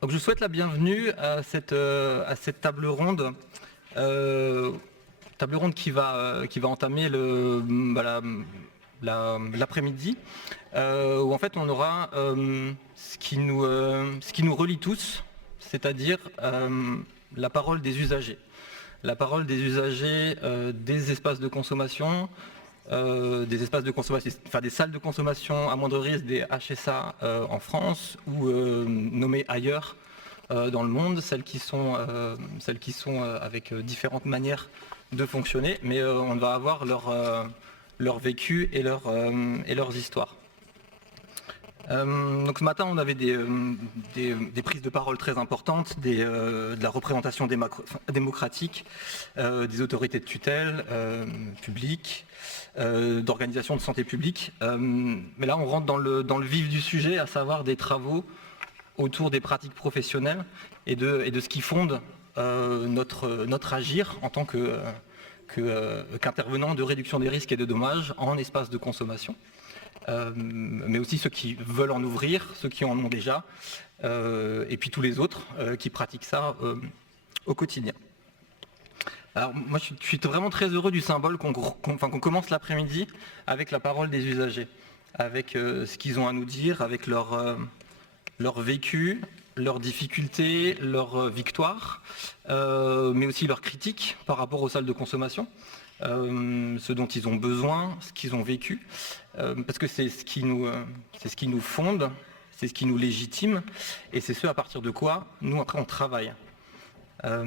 Donc je souhaite la bienvenue à cette table ronde qui va entamer l'après-midi, où en fait on aura ce qui nous relie tous, c'est-à-dire la parole des usagers. La parole des usagers des espaces de consommation, des salles de consommation à moindre risque, des HSA en France ou nommées ailleurs dans le monde, celles qui sont avec différentes manières de fonctionner, mais on va avoir leur vécu et leurs histoires. Donc ce matin, on avait des prises de parole très importantes, de la représentation démocratique, des autorités de tutelle publiques, d'organisations de santé publique. Mais là, on rentre dans le vif du sujet, à savoir des travaux autour des pratiques professionnelles et de ce qui fonde notre agir en tant qu'intervenant de réduction des risques et de dommages en espace de consommation. Mais aussi ceux qui veulent en ouvrir, ceux qui en ont déjà, et puis tous les autres qui pratiquent ça au quotidien. Alors moi je suis vraiment très heureux du symbole qu'on commence l'après-midi avec la parole des usagers, avec ce qu'ils ont à nous dire, avec leur vécu, leurs difficultés, leurs victoires, mais aussi leurs critiques par rapport aux salles de consommation. Ce dont ils ont besoin, ce qu'ils ont vécu, parce que c'est ce qui nous fonde, c'est ce qui nous légitime, et c'est ce à partir de quoi nous après on travaille. Ça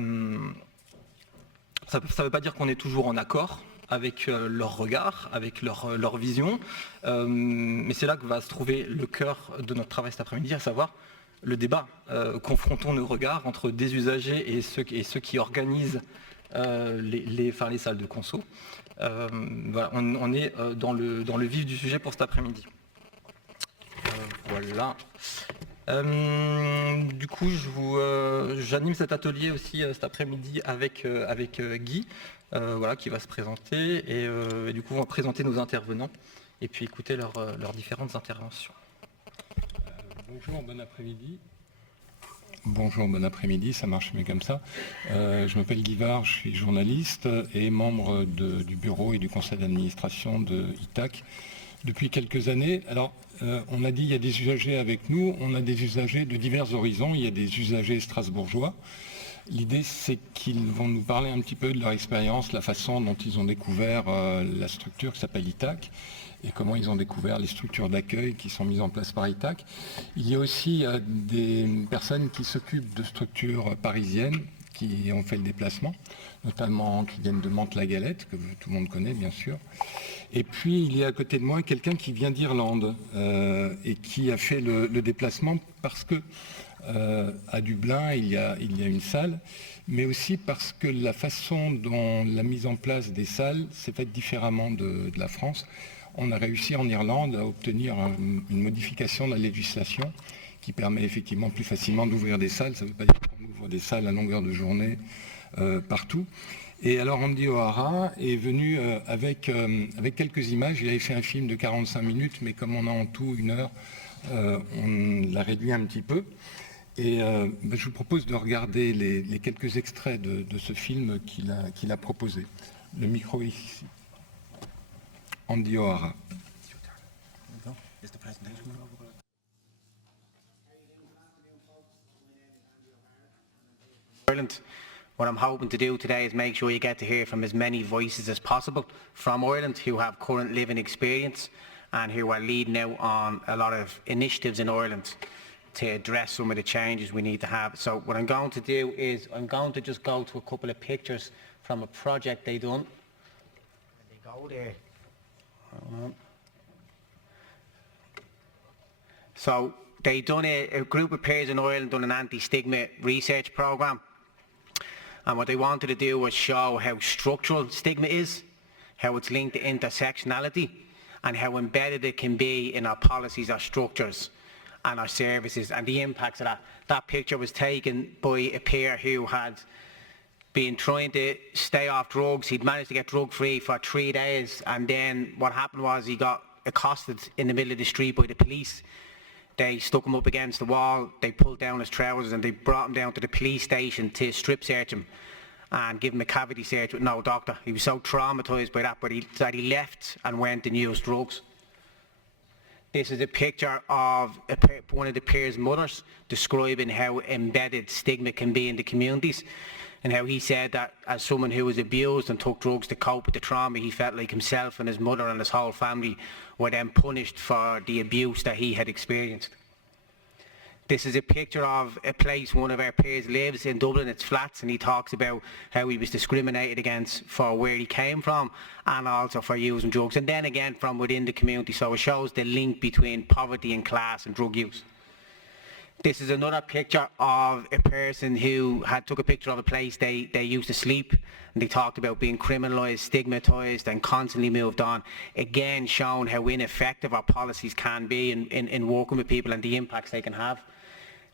ne veut pas dire qu'on est toujours en accord avec leur regard, avec leur vision, mais c'est là que va se trouver le cœur de notre travail cet après-midi, à savoir le débat. Confrontons nos regards entre des usagers et ceux qui organisent les salles de conso. Voilà, on est dans le vif du sujet pour cet après-midi. Voilà. Du coup, j'anime cet atelier aussi cet après-midi avec Guy, voilà, qui va se présenter et du coup on va présenter nos intervenants et puis écouter leurs différentes interventions. Bonjour, bon après-midi. Bonjour, bon après-midi, ça marche mieux comme ça. Je m'appelle Guy Var, je suis journaliste et membre du bureau et du conseil d'administration de ITAC depuis quelques années. Alors, on a dit il y a des usagers avec nous, on a des usagers de divers horizons, il y a des usagers strasbourgeois. L'idée, c'est qu'ils vont nous parler un petit peu de leur expérience, la façon dont ils ont découvert la structure qui s'appelle ITAC, et comment ils ont découvert les structures d'accueil qui sont mises en place par ITAC. Il y a aussi des personnes qui s'occupent de structures parisiennes qui ont fait le déplacement, notamment qui viennent de Mantes-la-Galette, que tout le monde connaît bien sûr. Et puis il y a à côté de moi quelqu'un qui vient d'Irlande et qui a fait le déplacement parce que à Dublin il y a une salle, mais aussi parce que la façon dont la mise en place des salles s'est faite différemment de la France. On a réussi en Irlande à obtenir une modification de la législation qui permet effectivement plus facilement d'ouvrir des salles. Ça ne veut pas dire qu'on ouvre des salles à longueur de journée partout. Et alors Andy O'Hara est venu avec quelques images. Il avait fait un film de 45 minutes, mais comme on a en tout 1 heure, on l'a réduit un petit peu. Et je vous propose de regarder les quelques extraits de ce film qu'il a proposé. Le micro est ici. Andy O'Hara. Ireland. What I'm hoping to do today is make sure you get to hear from as many voices as possible from Ireland who have current living experience and who are leading out on a lot of initiatives in Ireland to address some of the changes we need to have. So what I'm going to do is I'm going to just go to a couple of pictures from a project they done. They go there. So they done a group of peers in Ireland done an anti-stigma research programme, and what they wanted to do was show how structural stigma is, how it's linked to intersectionality, and how embedded it can be in our policies, our structures and our services, and the impacts of that. That picture was taken by a peer who had been trying to stay off drugs. He'd managed to get drug-free for 3 days, and then what happened was he got accosted in the middle of the street by the police. They stuck him up against the wall, they pulled down his trousers and they brought him down to the police station to strip search him and give him a cavity search with no doctor. He was so traumatised by that, that he left and went and used drugs. This is a picture of one of the peers' mothers describing how embedded stigma can be in the communities, and how he said that as someone who was abused and took drugs to cope with the trauma, he felt like himself and his mother and his whole family were then punished for the abuse that he had experienced. This is a picture of a place one of our peers lives in Dublin, it's flats, and he talks about how he was discriminated against for where he came from and also for using drugs, and then again from within the community, so it shows the link between poverty and class and drug use. This is another picture of a person who took a picture of a place they used to sleep, and they talked about being criminalised, stigmatised and constantly moved on. Again, showing how ineffective our policies can be in working with people and the impacts they can have.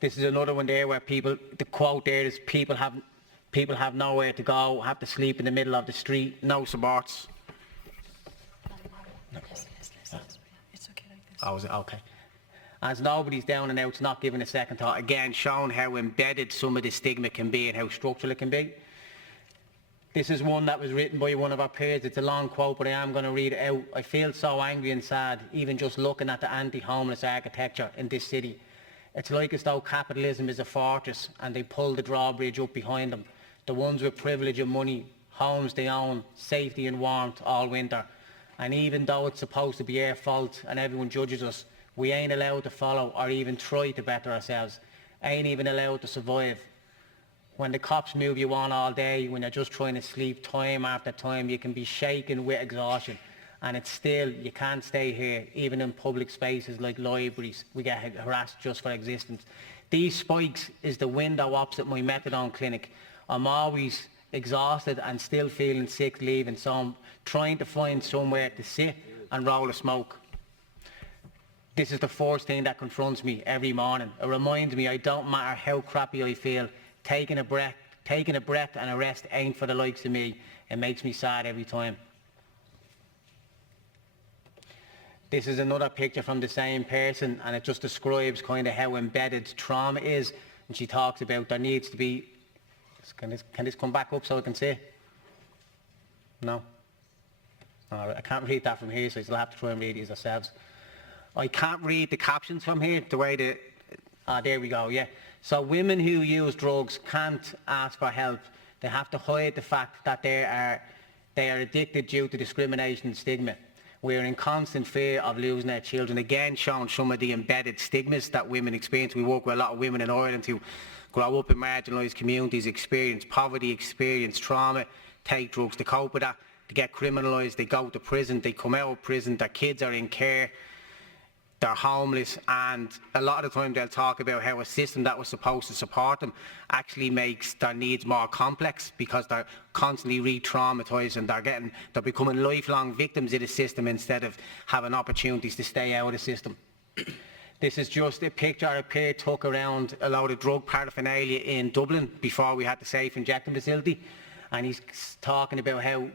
This is another one there where people, the quote there is, people have nowhere to go, have to sleep in the middle of the street, no supports. No. It's okay like this. Oh, is it? Okay. As nobody's down and out, it's not given a second thought. Again, showing how embedded some of the stigma can be and how structural it can be. This is one that was written by one of our peers. It's a long quote, but I am going to read it out. I feel so angry and sad, even just looking at the anti-homeless architecture in this city. It's like as though capitalism is a fortress and they pull the drawbridge up behind them. The ones with privilege and money, homes they own, safety and warmth all winter. And even though it's supposed to be our fault and everyone judges us, we ain't allowed to follow or even try to better ourselves. Ain't even allowed to survive. When the cops move you on all day, when you're just trying to sleep time after time, you can be shaken with exhaustion. And it's still, you can't stay here, even in public spaces like libraries. We get harassed just for existence. These spikes is the window opposite my methadone clinic. I'm always exhausted and still feeling sick leaving, so I'm trying to find somewhere to sit and roll a smoke. This is the first thing that confronts me every morning. It reminds me I don't matter how crappy I feel, taking a breath and a rest ain't for the likes of me. It makes me sad every time. This is another picture from the same person, and it just describes kind of how embedded trauma is. And she talks about there needs to be, can this come back up so I can see? No? All right, I can't read that from here, so you'll have to try and read these yourselves. I can't read the captions from here, the way the, there we go, yeah. So women who use drugs can't ask for help. They have to hide the fact that they are addicted due to discrimination and stigma. We're in constant fear of losing our children. Again, showing some of the embedded stigmas that women experience. We work with a lot of women in Ireland who grow up in marginalised communities, experience poverty, experience trauma, take drugs to cope with that. They get criminalised, they go to prison, they come out of prison, their kids are in care, they're homeless, and a lot of the time they'll talk about how a system that was supposed to support them actually makes their needs more complex because they're constantly re-traumatised and they're becoming lifelong victims of the system instead of having opportunities to stay out of the system. This is just a picture a peer took around a load of drug paraphernalia in Dublin before we had the safe injecting facility, and he's talking about how,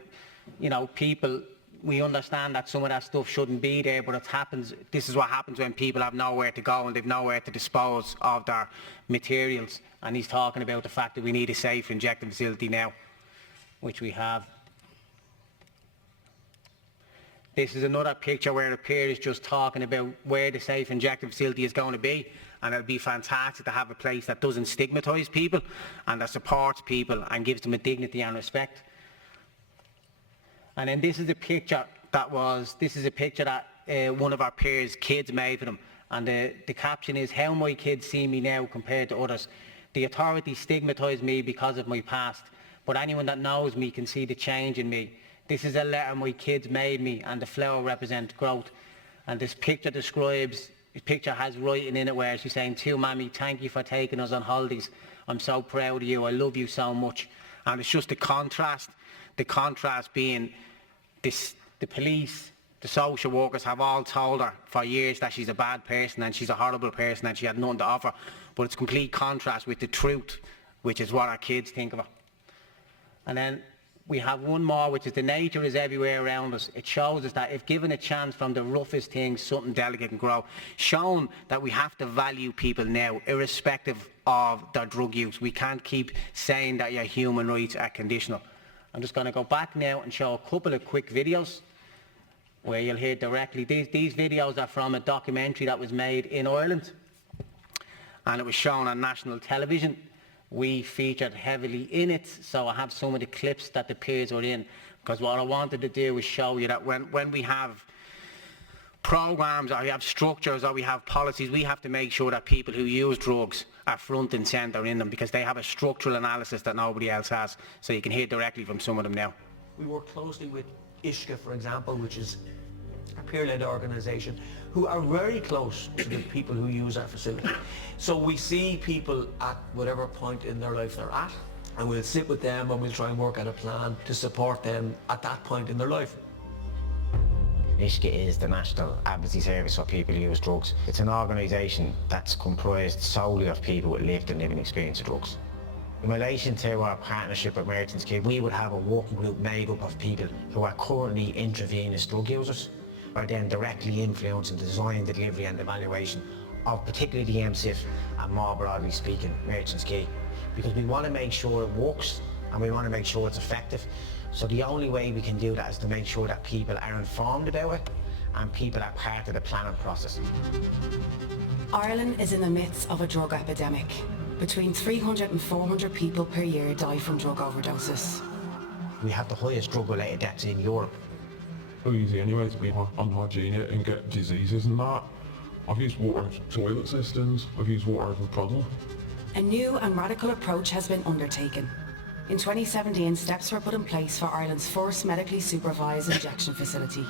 you know, people, we understand that some of that stuff shouldn't be there, but it happens. This is what happens when people have nowhere to go and they've nowhere to dispose of their materials. And he's talking about the fact that we need a safe injecting facility now, which we have. This is another picture where the peer is just talking about where the safe injecting facility is going to be, and it would be fantastic to have a place that doesn't stigmatise people and that supports people and gives them a dignity and respect. And then this is a picture that one of our peers' kids made for them. And the caption is, how my kids see me now compared to others. The authorities stigmatise me because of my past, but anyone that knows me can see the change in me. This is a letter my kids made me, and the flower represents growth. And this picture has writing in it where she's saying, to Mammy, thank you for taking us on holidays. I'm so proud of you. I love you so much. And it's just the contrast being this, the police, the social workers have all told her for years that she's a bad person and she's a horrible person and she had nothing to offer. But it's complete contrast with the truth, which is what our kids think of her. And then We have one more, which is the nature is everywhere around us. It shows us that if given a chance from the roughest things, something delicate can grow. Shown that we have to value people now, irrespective of their drug use. We can't keep saying that your human rights are conditional. I'm just going to go back now and show a couple of quick videos where you'll hear directly. These videos are from a documentary that was made in Ireland, and it was shown on national television. We featured heavily in it, so I have some of the clips that the peers were in, because what I wanted to do was show you that when we have programs or we have structures or we have policies, we have to make sure that people who use drugs are front and centre in them, because they have a structural analysis that nobody else has. So you can hear directly from some of them now. We work closely with Ishka, for example, which is a peer-led organisation, who are very close to the people who use our facility. So we see people at whatever point in their life they're at, and we'll sit with them and we'll try and work out a plan to support them at that point in their life. Ishka is the National Advocacy Service for People Who Use Drugs. It's an organisation that's comprised solely of people with lived and living experience of drugs. In relation to our partnership with Merchants Key, we would have a working group made up of people who are currently intravenous drug users, are then directly influencing the design, the delivery and evaluation of particularly the MSIF and more broadly speaking Merchants Key. Because we want to make sure it works and we want to make sure it's effective. So the only way we can do that is to make sure that people are informed about it and people are part of the planning process. Ireland is in the midst of a drug epidemic. Between 300 and 400 people per year die from drug overdoses. We have the highest drug-related deaths in Europe. Easy anyway to be unhygienic and get diseases and that. I've used water toilet systems, I've used water as a puddle. A new and radical approach has been undertaken. In 2017, steps were put in place for Ireland's first medically supervised injection facility.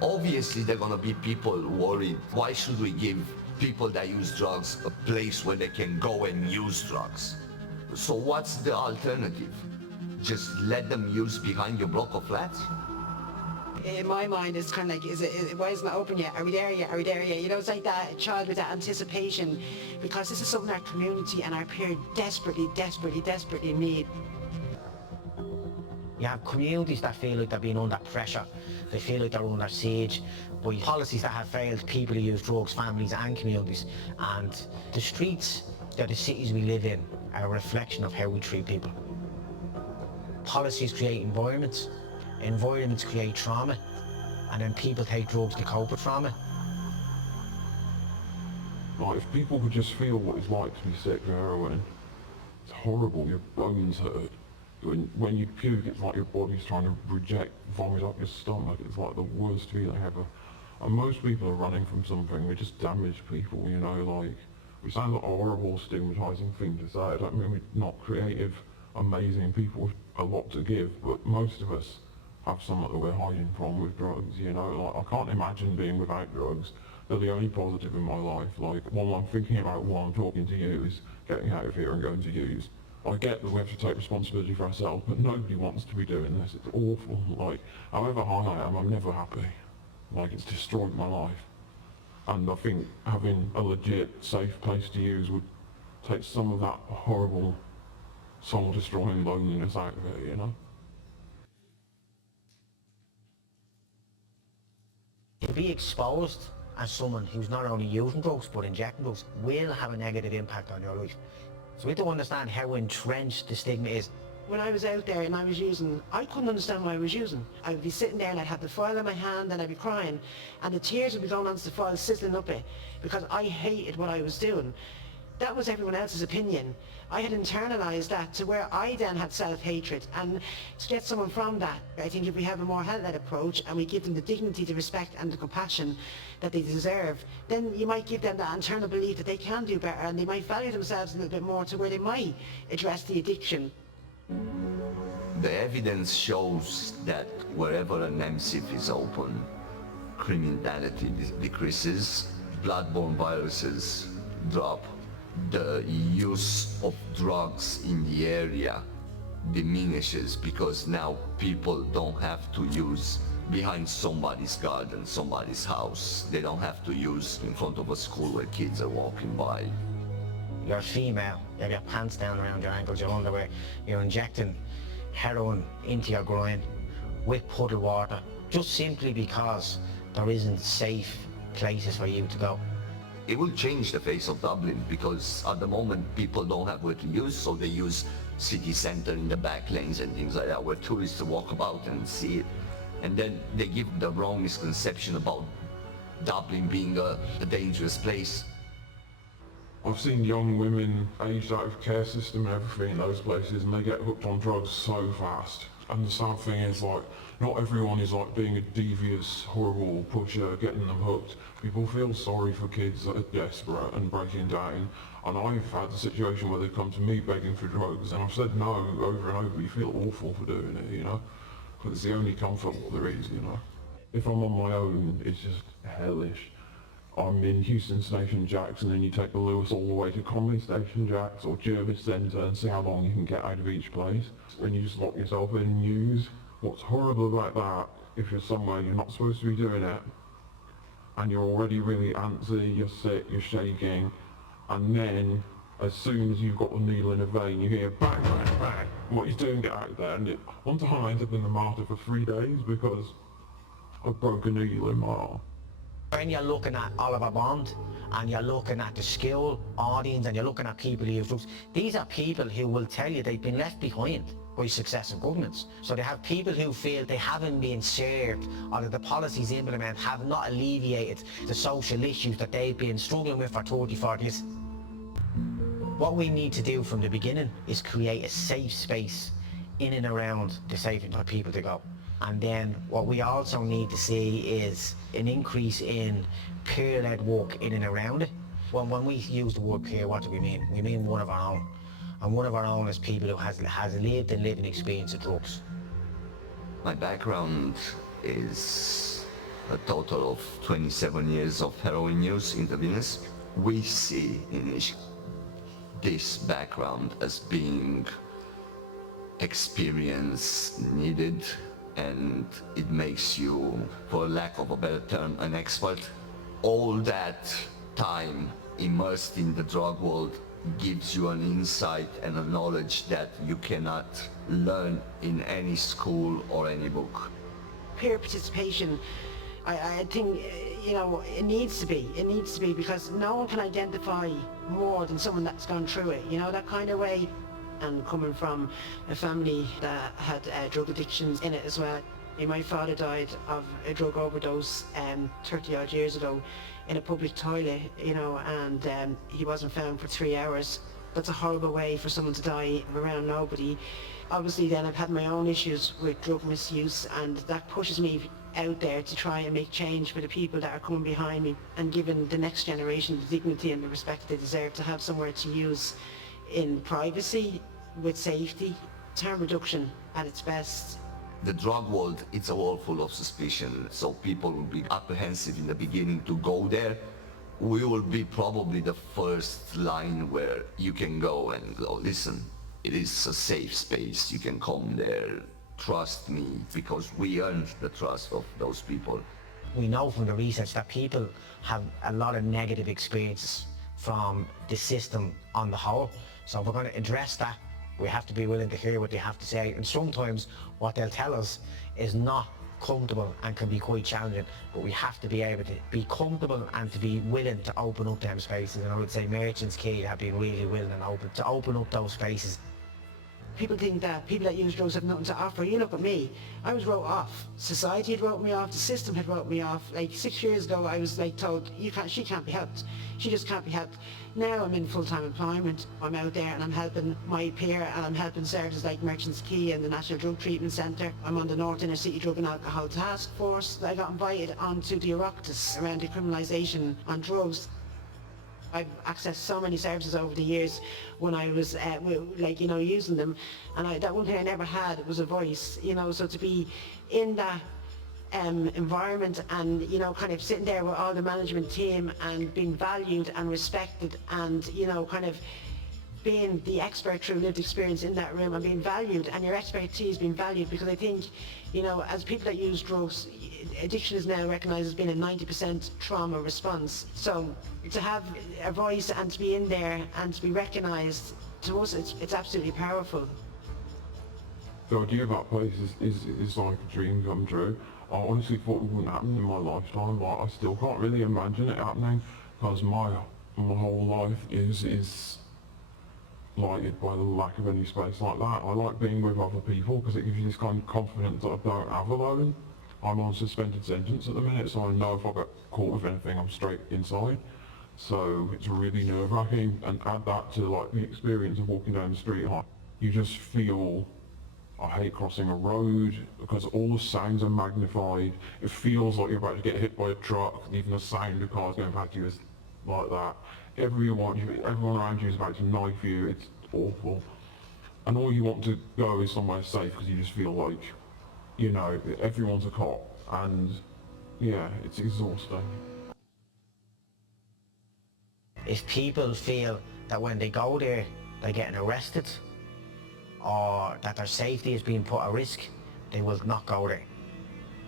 Obviously, there are going to be people worried. Why should we give people that use drugs a place where they can go and use drugs? So what's the alternative? Just let them use behind your block of flats? In my mind, it's kind of like, why isn't it open yet? Are we there yet? Are we there yet? You know, it's like that child with that anticipation, because this is something our community and our peer desperately need. You have communities that feel like they're being under pressure, they feel like they're under siege by policies that have failed people who use drugs, families and communities. And the streets, they're the cities we live in, are a reflection of how we treat people. Policies create environments. Environments create trauma, and then people take drugs to cope with trauma. Like, if people could just feel what it's like to be sick of heroin, it's horrible, your bones hurt. When you puke, it's like your body's trying to reject vomit up your stomach. It's like the worst feeling ever. And most people are running from something, we're just damaged people, you know, like, we sound like a horrible, stigmatising thing to say. I don't mean we're not creative, amazing people with a lot to give, but most of us have something that we're hiding from with drugs, you know, like, I can't imagine being without drugs. They're the only positive in my life. Like, while I'm thinking about while I'm talking to you is getting out of here and going to use. I get that we have to take responsibility for ourselves, but nobody wants to be doing this. It's awful. Like, however high I am, I'm never happy. Like, it's destroyed my life. And I think having a legit, safe place to use would take some of that horrible, soul-destroying loneliness out of it, you know? To be exposed as someone who's not only using drugs but injecting drugs will have a negative impact on your life. So we have to understand how entrenched the stigma is. When I was out there and I was using, I couldn't understand what I was using. I would be sitting there and I'd have the file in my hand and I'd be crying, and the tears would be going onto the file, sizzling up it, because I hated what I was doing. That was everyone else's opinion. I had internalised that to where I then had self-hatred, and to get someone from that, I think if we have a more health-led approach and we give them the dignity, the respect and the compassion that they deserve, then you might give them that internal belief that they can do better, and they might value themselves a little bit more to where they might address the addiction. The evidence shows that wherever an MSIF is open, criminality decreases, bloodborne viruses drop. The use of drugs in the area diminishes because now people don't have to use behind somebody's garden, somebody's house. They don't have to use in front of a school where kids are walking by. You're female, you have your pants down around your ankles, your underwear, you're injecting heroin into your groin with puddle water, just simply because there isn't safe places for you to go. It will change the face of Dublin because at the moment people don't have where to use, so they use city centre in the back lanes and things like that where tourists walk about and see it. And then they give the wrong misconception about Dublin being a dangerous place. I've seen young women aged out of care system and everything in those places, and they get hooked on drugs so fast. And the sad thing is, like, not everyone is like being a devious, horrible pusher, getting them hooked. People feel sorry for kids that are desperate and breaking down. And I've had a situation where they come to me begging for drugs, and I've said no over and over. You feel awful for doing it, you know? Because it's the only comfort there is, you know? If I'm on my own, it's just hellish. I'm in Houston Station Jacks, and then you take the Lewis all the way to Conley Station Jacks or Jervis Centre and see how long you can get out of each place. When you just lock yourself in and use. What's horrible about that, if you're somewhere you're not supposed to be doing it, and you're already really antsy, you're sick, you're shaking, and then as soon as you've got the needle in a vein, you hear bang, bang, bang. What are you doing? Get out there. And one time I ended up in the martyr for 3 days because I broke a needle in my arm. When you're looking at Oliver Bond and you're looking at the school audience and you're looking at people who use drugs, these are people who will tell you they've been left behind by successive governments. So they have people who feel they haven't been served or that the policies implemented have not alleviated the social issues that they've been struggling with for 30, 40 years. What we need to do from the beginning is create a safe space in and around the safe for people to go. And then what we also need to see is an increase in peer-led work in and around it. When we use the word peer, what do we mean? We mean one of our own. And one of our own is people who has lived and living experience of drugs. My background is a total of 27 years of heroin use intravenous. We see in this background as being experience needed, and it makes you, for lack of a better term, an expert. All that time immersed in the drug world gives you an insight and a knowledge that you cannot learn in any school or any book. Peer participation, I think, you know, it needs to be because no one can identify more than someone that's gone through it, you know, that kind of way. And coming from a family that had drug addictions in it as well. My father died of a drug overdose 30 odd years ago in a public toilet, you know, and he wasn't found for 3 hours. That's a horrible way for someone to die around nobody. Obviously then I've had my own issues with drug misuse, and that pushes me out there to try and make change for the people that are coming behind me and giving the next generation the dignity and the respect they deserve to have somewhere to use in privacy, with safety. Harm reduction at its best. The drug world, it's a world full of suspicion, so people will be apprehensive in the beginning to go there. We will be probably the first line where you can go and go, listen, it is a safe space, you can come there, trust me, because we earned the trust of those people. We know from the research that people have a lot of negative experiences from the system on the whole. So if we're going to address that, we have to be willing to hear what they have to say. And sometimes what they'll tell us is not comfortable and can be quite challenging, but we have to be able to be comfortable and to be willing to open up them spaces. And I would say Merchants Quay have been really willing and open to open up those spaces. People think that people that use drugs have nothing to offer. You look at me, I was wrote off. Society had wrote me off, the system had wrote me off. Like 6 years ago I was like told, she can't be helped. She just can't be helped. Now I'm in full-time employment. I'm out there and I'm helping my peer, and I'm helping services like Merchants Quay and the National Drug Treatment Centre. I'm on the North Inner City Drug and Alcohol Task Force. I got invited onto the Oireachtas around decriminalisation on drugs. I've accessed so many services over the years when I was using them, and that one thing I never had was a voice, you know. So to be in that environment and, you know, kind of sitting there with all the management team and being valued and respected, and, you know, kind of being the expert through lived experience in that room and being valued, and your expertise being valued, because I think, you know, as people that use drugs, addiction is now recognised as being a 90% trauma response. So to have a voice and to be in there and to be recognised, to us it's absolutely powerful. The idea of that place is like a dream come true. I honestly thought it wouldn't happen in my lifetime, but I still can't really imagine it happening because my whole life is lighted by the lack of any space like that. I like being with other people because it gives you this kind of confidence that I don't have alone. I'm on suspended sentence at the minute, so I know if I get caught with anything, I'm straight inside. So it's really nerve-wracking, and add that to like the experience of walking down the street, like, you just feel, I hate crossing a road because all the sounds are magnified. It feels like you're about to get hit by a truck, even the sound of cars going past you is like that. Everyone around you is about to knife you, it's awful. And all you want to go is somewhere safe because you just feel like, you know, everyone's a cop, and yeah, it's exhausting. If people feel that when they go there, they're getting arrested, or that their safety is being put at risk, they will not go there.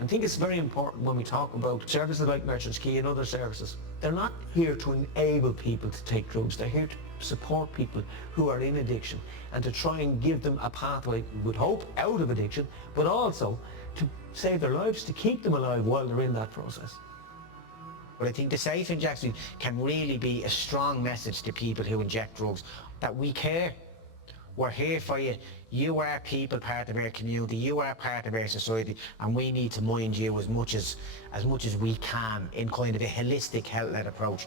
I think it's very important when we talk about services like Merchants Quay and other services. They're not here to enable people to take drugs. They're here to support people who are in addiction and to try and give them a pathway, we would hope, out of addiction, but also to save their lives, to keep them alive while they're in that process. But I think the Safe Injection can really be a strong message to people who inject drugs, that we care. We're here for you. You are people, part of our community. You are part of our society, and we need to mind you as much as we can in kind of a holistic health-led approach.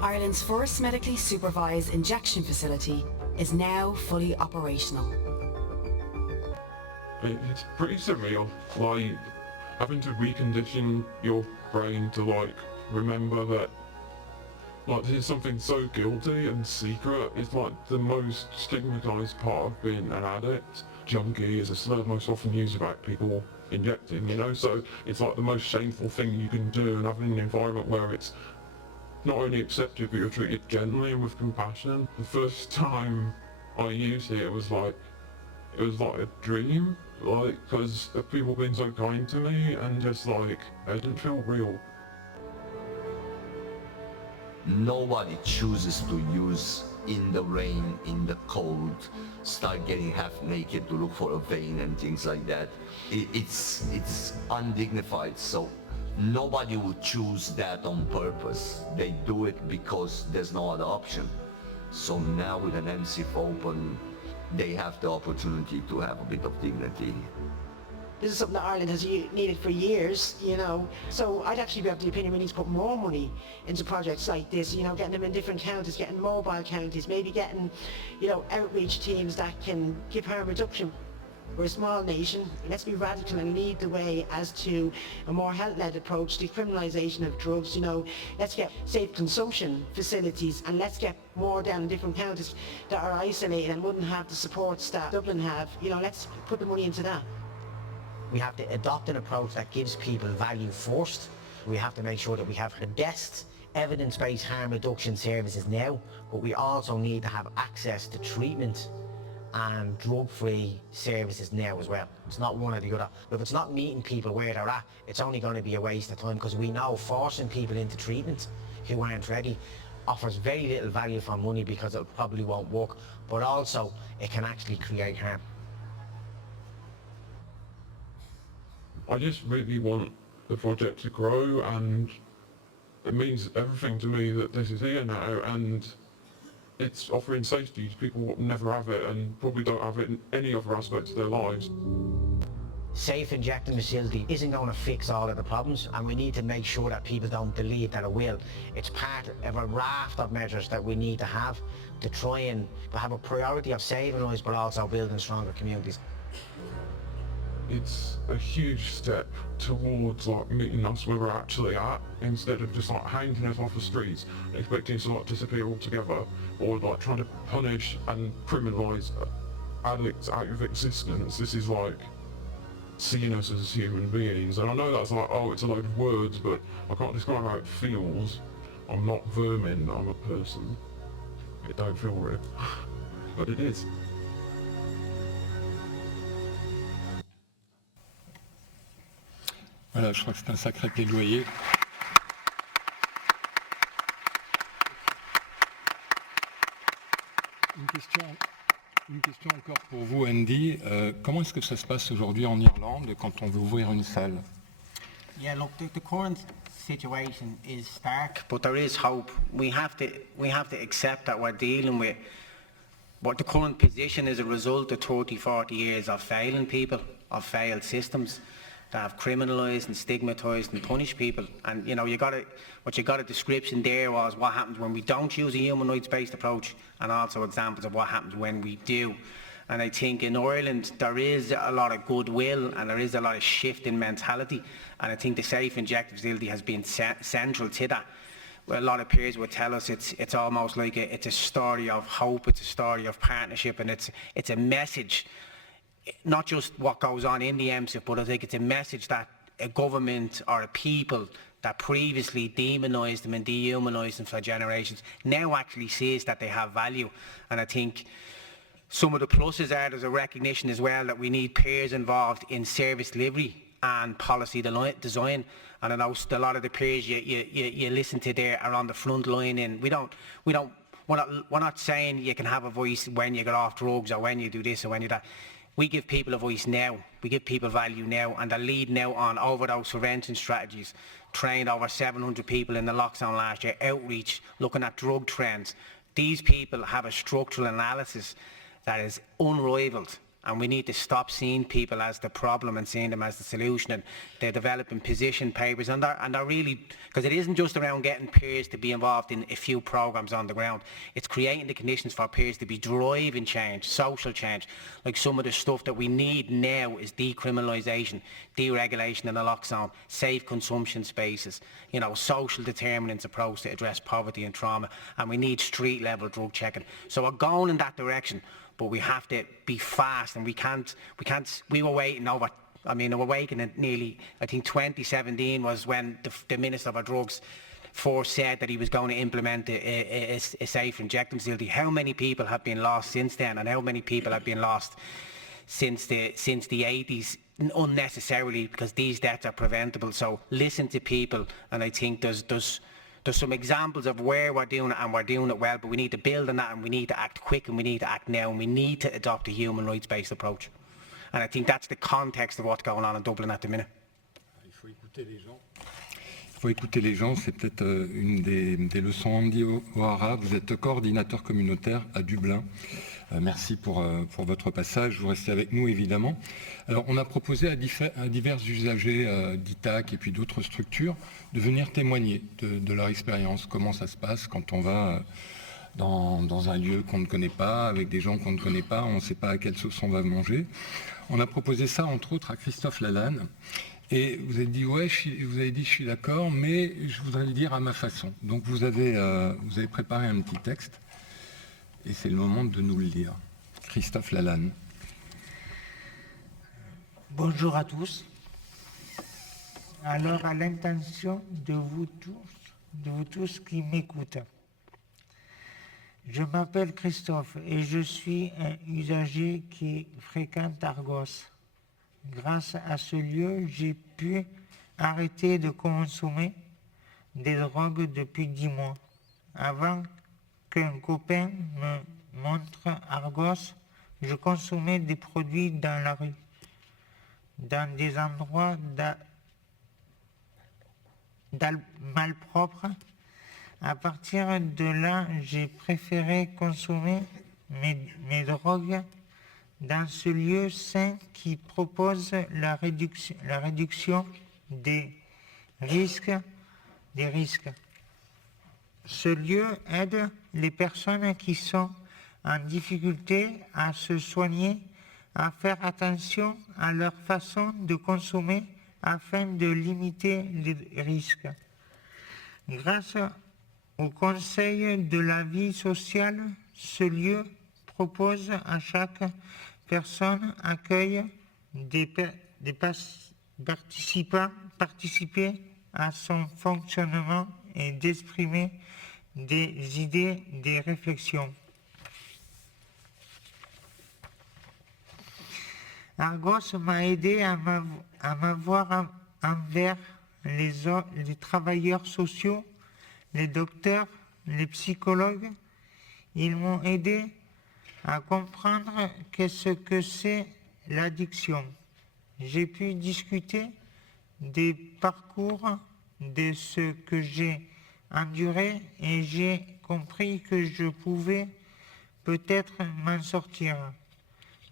Ireland's first medically supervised injection facility is now fully operational. It's pretty surreal, like having to recondition your brain to like remember that like this is something so guilty and secret. It's like the most stigmatized part of being an addict. Junkie is a slur most often used about people injecting, you know, so it's like the most shameful thing you can do, and having an environment where it's not only accepted but you're treated gently and with compassion. The first time I used it was like a dream, like, because of people being so kind to me, and just like, it didn't feel real. Nobody chooses to use in the rain, in the cold, start getting half naked to look for a vein and things like that. It's undignified, so nobody would choose that on purpose. They do it because there's no other option. So now with an MSIF open, they have the opportunity to have a bit of dignity. This is something that Ireland has needed for years, you know. So I'd actually be of the opinion we need to put more money into projects like this, you know, getting them in different counties, getting mobile counties, maybe getting, you know, outreach teams that can give harm reduction. We're a small nation. Let's be radical and lead the way as to a more health-led approach, decriminalisation of drugs, you know. Let's get safe consumption facilities, and let's get more down in different counties that are isolated and wouldn't have the supports that Dublin have. You know, let's put the money into that. We have to adopt an approach that gives people value first. We have to make sure that we have the best evidence-based harm reduction services now, but we also need to have access to treatment and drug-free services now as well. It's not one or the other. If it's not meeting people where they're at, it's only going to be a waste of time, because we know forcing people into treatment who aren't ready offers very little value for money, because it probably won't work, but also it can actually create harm. I just really want the project to grow, and it means everything to me that this is here now, and it's offering safety to people who never have it and probably don't have it in any other aspects of their lives. Safe injecting facility isn't going to fix all of the problems, and we need to make sure that people don't believe that it will. It's part of a raft of measures that we need to have to try and have a priority of saving lives, but also building stronger communities. It's a huge step towards like meeting us where we're actually at, instead of just like hanging us off the streets and expecting us to like disappear altogether, or like trying to punish and criminalise addicts out of existence. This is like seeing us as human beings, and I know that's like, oh, it's a load of words, but I can't describe how it feels. I'm not vermin, I'm a person. It don't feel real, but it is. Voilà, je crois que c'est un sacré plaidoyer. Une question Une question encore pour vous, Andy. Comment est-ce que ça se passe aujourd'hui en Irlande quand on veut ouvrir une salle? Yeah, look, the current situation is stark, but there is hope. We have to accept that we're dealing with what the current position is a result of 30, 40 years of failing people, of failed systems that have criminalised and stigmatised and punished people. And you know, what you got a description there was what happens when we don't use a human rights-based approach, and also examples of what happens when we do. And I think in Ireland there is a lot of goodwill and there is a lot of shift in mentality, and I think the Safe Injective Facility has been central to that. Well, a lot of peers would tell us it's almost like it's a story of hope, it's a story of partnership, and it's a message, not just what goes on in the MSIF, but I think it's a message that a government or a people that previously demonised them and dehumanised them for generations now actually sees that they have value. And I think some of the pluses are there's a recognition as well that we need peers involved in service delivery and policy design. And I know a lot of the peers you listen to there are on the front line, and we're not saying you can have a voice when you get off drugs or when you do this or when you do that. We give people a voice now, we give people value now, and they're leading now on overdose prevention strategies, trained over 700 people in the lockdown last year, outreach, looking at drug trends. These people have a structural analysis that is unrivaled, and we need to stop seeing people as the problem and seeing them as the solution. And they're developing position papers, and they're really, because it isn't just around getting peers to be involved in a few programs on the ground, it's creating the conditions for peers to be driving change, social change. Like some of the stuff that we need now is decriminalisation, deregulation in the lockdown, safe consumption spaces, you know, social determinants approach to address poverty and trauma, and we need street level drug checking. So we're going in that direction, but we have to be fast, and we were waiting over, we were waiting at nearly, I think 2017 was when the Minister for Drugs first said that he was going to implement a safe injecting facility. How many people have been lost since then, and how many people have been lost since the 80s unnecessarily, because these deaths are preventable. So listen to people, and I think there's some examples of where we're doing it, and we're doing it well, but we need to build on that, and we need to act quick, and we need to act now, and we need to adopt a human rights-based approach. And I think that's the context of what's going on in Dublin at the minute. Il faut écouter les gens. Il faut écouter les gens, c'est peut-être une des leçons. Andy O'Hara, vous êtes coordinateur communautaire à Dublin. Merci pour votre passage, vous restez avec nous évidemment. Alors on a proposé à divers usagers d'ITAC et puis d'autres structures de venir témoigner de leur expérience, comment ça se passe quand on va dans un lieu qu'on ne connaît pas, avec des gens qu'on ne connaît pas, on ne sait pas à quelle sauce on va manger. On a proposé ça entre autres à Christophe Lalanne, et vous avez dit ouais, vous avez dit je suis d'accord, mais je voudrais le dire à ma façon. Donc vous avez préparé un petit texte, et c'est le moment de nous le lire. Christophe Lalanne. Bonjour à tous. Alors, à l'intention de vous tous qui m'écoutent, je m'appelle Christophe et je suis un usager qui fréquente Argos. Grâce à ce lieu, j'ai pu arrêter de consommer des drogues depuis 10 mois. Avant qu'un copain me montre Argos, je consommais des produits dans la rue, dans des endroits malpropres. À partir de là, j'ai préféré consommer mes drogues dans ce lieu sain qui propose la réduction des risques. Ce lieu aide les personnes qui sont en difficulté à se soigner, à faire attention à leur façon de consommer afin de limiter les risques. Grâce au Conseil de la vie sociale, ce lieu propose à chaque personne accueille participer à son fonctionnement et d'exprimer des idées, des réflexions. Argos m'a aidé à m'avoir envers les travailleurs sociaux, les docteurs, les psychologues. Ils m'ont aidé à comprendre qu'est-ce que c'est l'addiction. J'ai pu discuter des parcours, de ce que j'ai enduré et j'ai compris que je pouvais peut-être m'en sortir.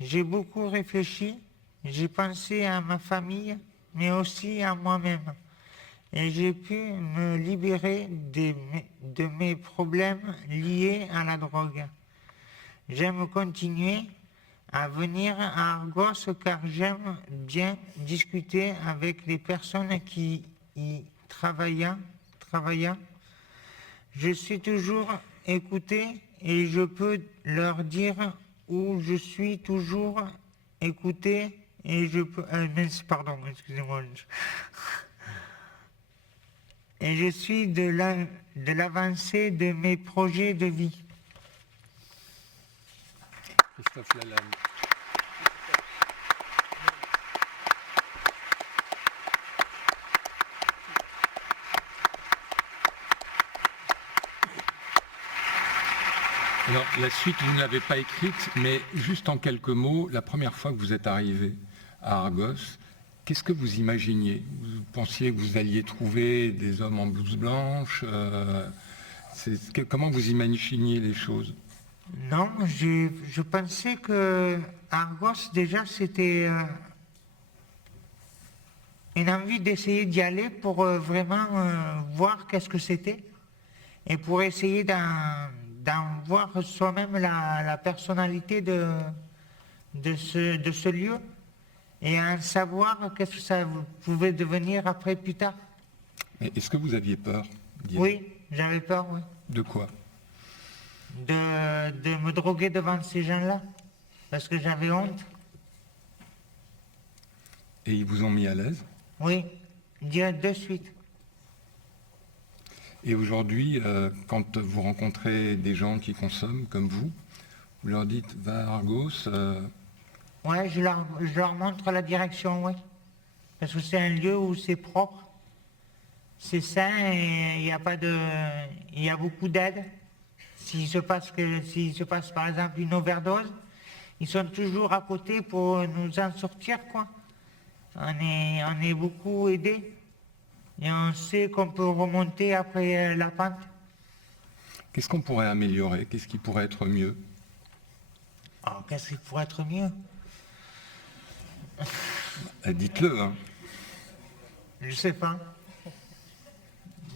J'ai beaucoup réfléchi, j'ai pensé à ma famille, mais aussi à moi-même. Et j'ai pu me libérer de mes problèmes liés à la drogue. J'aime continuer à venir à Argos car j'aime bien discuter avec les personnes qui y travaillent. Je suis toujours écouté et je peux leur dire où je suis toujours écouté et je peux... pardon, excusez-moi. Et je suis de l'avancée de mes projets de vie. Christophe Lalanne. Alors, la suite, vous ne l'avez pas écrite, mais juste en quelques mots, la première fois que vous êtes arrivé à Argos, qu'est-ce que vous imaginiez? Vous pensiez que vous alliez trouver des hommes en blouse blanche comment vous imaginiez les choses? Non, je pensais que Argos, déjà, c'était une envie d'essayer d'y aller pour vraiment voir qu'est-ce que c'était et pour essayer d'en voir soi-même la personnalité de ce lieu et en savoir qu'est-ce que ça pouvait devenir après plus tard. Mais est-ce que vous aviez peur d'y aller? Oui, j'avais peur, oui. De quoi? De me droguer devant ces gens-là, parce que j'avais honte. Et ils vous ont mis à l'aise? Oui, direct de suite. Et aujourd'hui, quand vous rencontrez des gens qui consomment comme vous leur dites « va à Argos ». Ouais, je leur montre la direction, oui. Parce que c'est un lieu où c'est propre, c'est sain et il y a beaucoup d'aide. S'il se passe par exemple une overdose, ils sont toujours à côté pour nous en sortir, quoi. On est beaucoup aidés. Et on sait qu'on peut remonter après la pente. Qu'est-ce qu'on pourrait améliorer? Qu'est-ce qui pourrait être mieux? Qu'est-ce qui pourrait être mieux? Dites-le, hein. Je sais pas.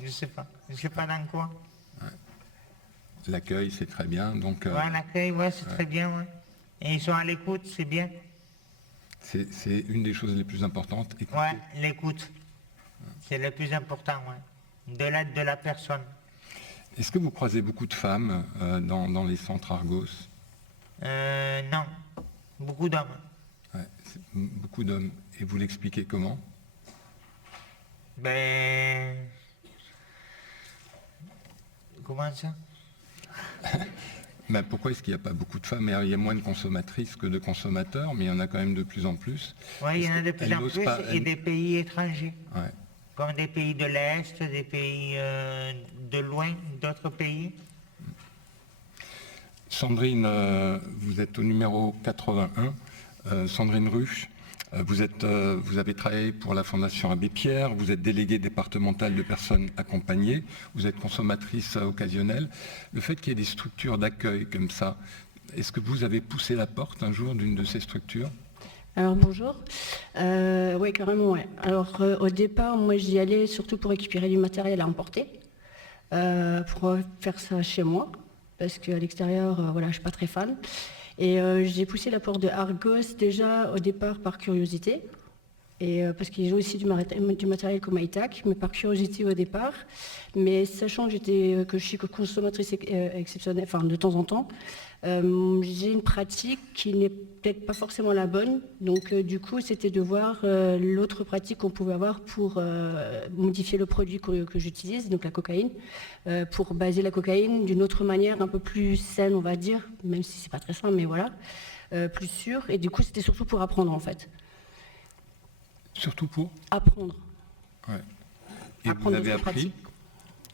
Je sais pas dans quoi. Ouais. L'accueil, c'est très bien, donc... Ouais, l'accueil, ouais, c'est très bien, ouais. Et ils sont à l'écoute, c'est bien. C'est une des choses les plus importantes. Écoutez. Ouais, l'écoute. C'est le plus important, ouais. De l'aide de la personne. Est-ce que vous croisez beaucoup de femmes dans les centres Argos? Non. Beaucoup d'hommes. Ouais, beaucoup d'hommes. Et vous l'expliquez comment? Comment ça? Pourquoi est-ce qu'il n'y a pas beaucoup de femmes? Il y a moins de consommatrices que de consommateurs, mais il y en a quand même de plus en plus. Oui, il y en a de plus en plus, et des pays étrangers. Ouais. Comme des pays de l'Est, des pays de loin, d'autres pays. Sandrine, vous êtes au numéro 81. Sandrine Ruche, vous avez travaillé pour la Fondation Abbé Pierre, vous êtes déléguée départementale de personnes accompagnées, vous êtes consommatrice occasionnelle. Le fait qu'il y ait des structures d'accueil comme ça, est-ce que vous avez poussé la porte un jour d'une de ces structures? Alors bonjour. Oui, carrément, ouais. Alors au départ, moi j'y allais surtout pour récupérer du matériel à emporter, pour faire ça chez moi, parce qu'à l'extérieur, voilà, je ne suis pas très fan. Et j'ai poussé la porte de Argos déjà au départ par curiosité, et parce qu'ils ont aussi du matériel comme iTac, mais par curiosité au départ. Mais sachant que je suis consommatrice exceptionnelle, enfin de temps en temps, j'ai une pratique qui n'est peut-être pas forcément la bonne. Donc du coup, c'était de voir l'autre pratique qu'on pouvait avoir pour modifier le produit que j'utilise, donc la cocaïne, pour baser la cocaïne d'une autre manière, un peu plus saine, on va dire, même si c'est pas très sain, mais voilà, plus sûr. Et du coup, c'était surtout pour apprendre en fait. Surtout pour apprendre. Ouais. Et apprendre vous avez d'autres appris pratiques.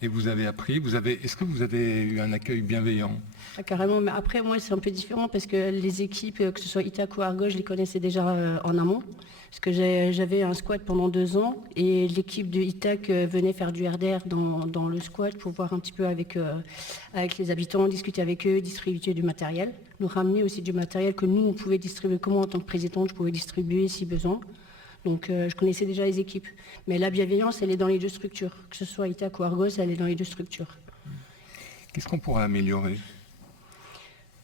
Et vous avez appris, est-ce que vous avez eu un accueil bienveillant? Ah, carrément, mais après moi c'est un peu différent parce que les équipes, que ce soit Itac ou Argo, je les connaissais déjà en amont. Parce que j'avais un squat pendant 2 ans et l'équipe de Itac venait faire du RDR dans le squat pour voir un petit peu avec les habitants, discuter avec eux, distribuer du matériel, nous ramener aussi du matériel que nous on pouvait distribuer, comment en tant que présidente je pouvais distribuer si besoin. Donc je connaissais déjà les équipes. Mais la bienveillance, elle est dans les 2 structures. Que ce soit Itac ou Argos, elle est dans les 2 structures. Qu'est-ce qu'on pourrait améliorer?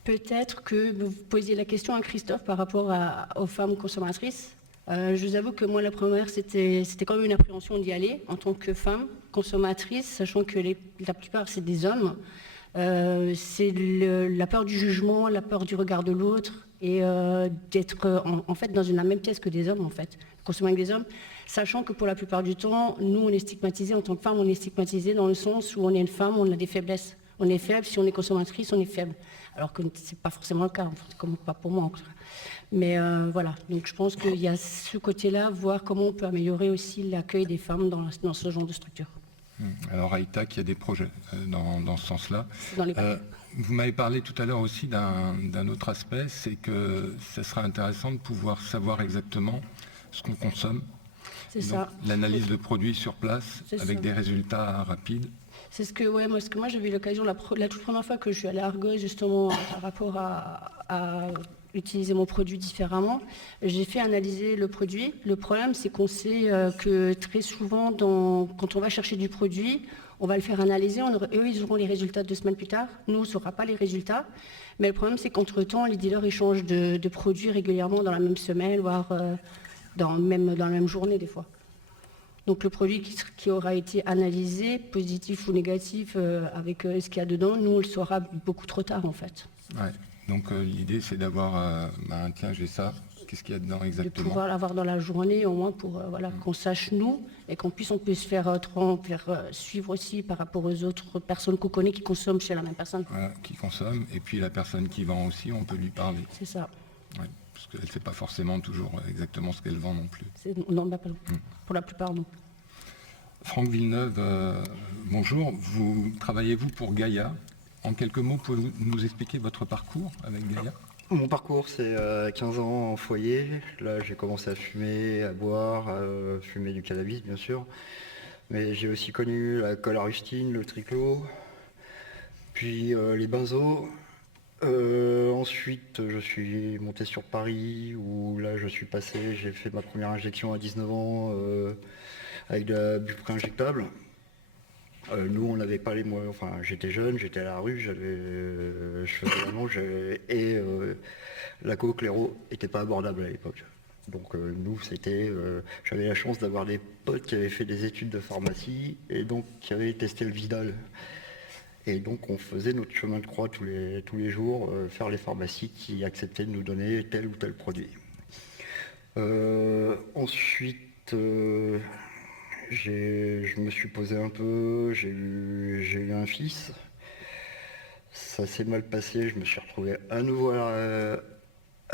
Peut-être que vous posiez la question à Christophe par rapport aux femmes consommatrices. Je vous avoue que moi, la première, c'était quand même une appréhension d'y aller en tant que femme consommatrice, sachant que la plupart, c'est des hommes. C'est la peur du jugement, la peur du regard de l'autre et d'être en fait dans la même pièce que des hommes, en fait, consommer avec des hommes, sachant que pour la plupart du temps, nous, on est stigmatisés, en tant que femme, on est stigmatisés dans le sens où on est une femme, on a des faiblesses. On est faible, si on est consommatrice, on est faible. Alors que ce n'est pas forcément le cas, en fait, comme pas pour moi en tout cas. Mais voilà, donc je pense qu'il y a ce côté-là, voir comment on peut améliorer aussi l'accueil des femmes dans ce genre de structure. Alors à Itac, il y a des projets dans ce sens-là. Dans les vous m'avez parlé tout à l'heure aussi d'un autre aspect, c'est que ça serait intéressant de pouvoir savoir exactement ce qu'on consomme. C'est ça. L'analyse de produits sur place avec des résultats rapides. C'est ce que moi j'avais eu l'occasion, la toute première fois que je suis allée à Argos, justement, par rapport à utiliser mon produit différemment, j'ai fait analyser le produit. Le problème, c'est qu'on sait que très souvent, quand on va chercher du produit, on va le faire analyser, eux, ils auront les résultats 2 semaines plus tard, nous, on ne saura pas les résultats. Mais le problème, c'est qu'entre-temps, les dealers échangent de produits régulièrement dans la même semaine, voire même dans la même journée, des fois. Donc le produit qui aura été analysé, positif ou négatif, avec ce qu'il y a dedans, nous, on le saura beaucoup trop tard, en fait. Ouais. Donc l'idée, c'est d'avoir, tiens, j'ai ça, qu'est-ce qu'il y a dedans exactement? De pouvoir l'avoir dans la journée, au moins pour qu'on sache nous, et on puisse se faire suivre aussi par rapport aux autres personnes qu'on connaît qui consomment chez la même personne. Voilà, qui consomme, et puis la personne qui vend aussi, on peut lui parler. C'est ça. Ouais, parce qu'elle ne sait pas forcément toujours exactement ce qu'elle vend non plus. Non, pour la plupart, non. Franck Villeneuve, bonjour. Travaillez-vous pour Gaïa? En quelques mots, pouvez-vous nous expliquer votre parcours avec Gaïa? Mon parcours, c'est 15 ans en foyer. Là, j'ai commencé à fumer, à boire, à fumer du cannabis, bien sûr. Mais j'ai aussi connu la colle à rustine, le tricot, puis les benzos. Ensuite, je suis monté sur Paris, où là, j'ai fait ma première injection à 19 ans avec de la bupré injectable. Nous, on n'avait pas les moyens, enfin, j'étais jeune, j'étais à la rue, je faisais la manche, et la coke, l'héro, n'était pas abordable à l'époque. Donc nous, j'avais la chance d'avoir des potes qui avaient fait des études de pharmacie, et donc qui avaient testé le Vidal. Et donc on faisait notre chemin de croix tous les jours, faire les pharmacies qui acceptaient de nous donner tel ou tel produit. Ensuite, je me suis posé un peu, j'ai eu un fils, ça s'est mal passé, je me suis retrouvé à nouveau à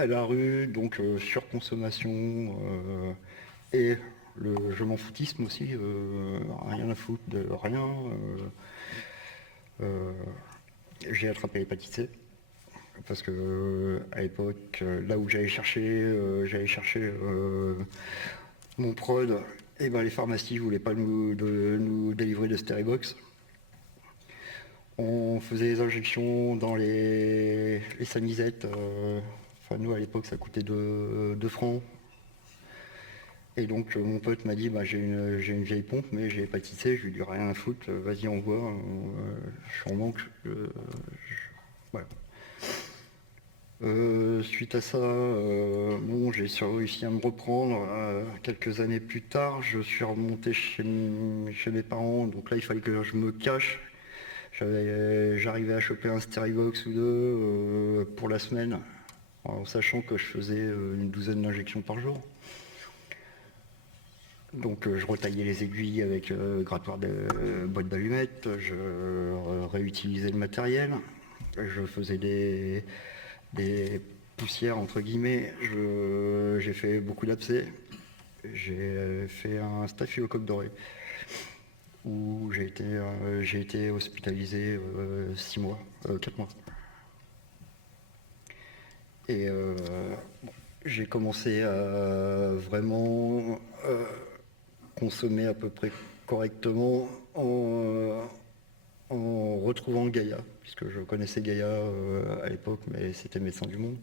la rue, donc surconsommation et je m'en foutisme aussi, rien à foutre de rien. J'ai attrapé l'hépatite C, parce que à l'époque, là où j'allais chercher mon prod, et les pharmacies ne voulaient pas nous délivrer de Steribox. On faisait des injections dans les samisettes. Nous, à l'époque, ça coûtait 2 francs. Et donc, mon pote m'a dit, j'ai une vieille pompe, mais j'ai l'hépatite C. Je lui ai dit, rien à foutre, vas-y, on voit. Je suis en manque. Voilà. Suite à ça, j'ai réussi à me reprendre. Quelques années plus tard, je suis remonté chez mes parents, donc là il fallait que je me cache. J'arrivais à choper un Steribox ou 2 pour la semaine, en sachant que je faisais une douzaine d'injections par jour. Donc je retaillais les aiguilles avec grattoir de boîte d'allumettes, je réutilisais le matériel, je faisais des poussières entre guillemets, j'ai fait beaucoup d'abcès, j'ai fait un staphylocoque doré. où j'ai été hospitalisé 6 mois, 4 mois. Et j'ai commencé à vraiment consommer à peu près correctement en retrouvant Gaïa, puisque je connaissais Gaïa à l'époque, mais c'était Médecins du Monde,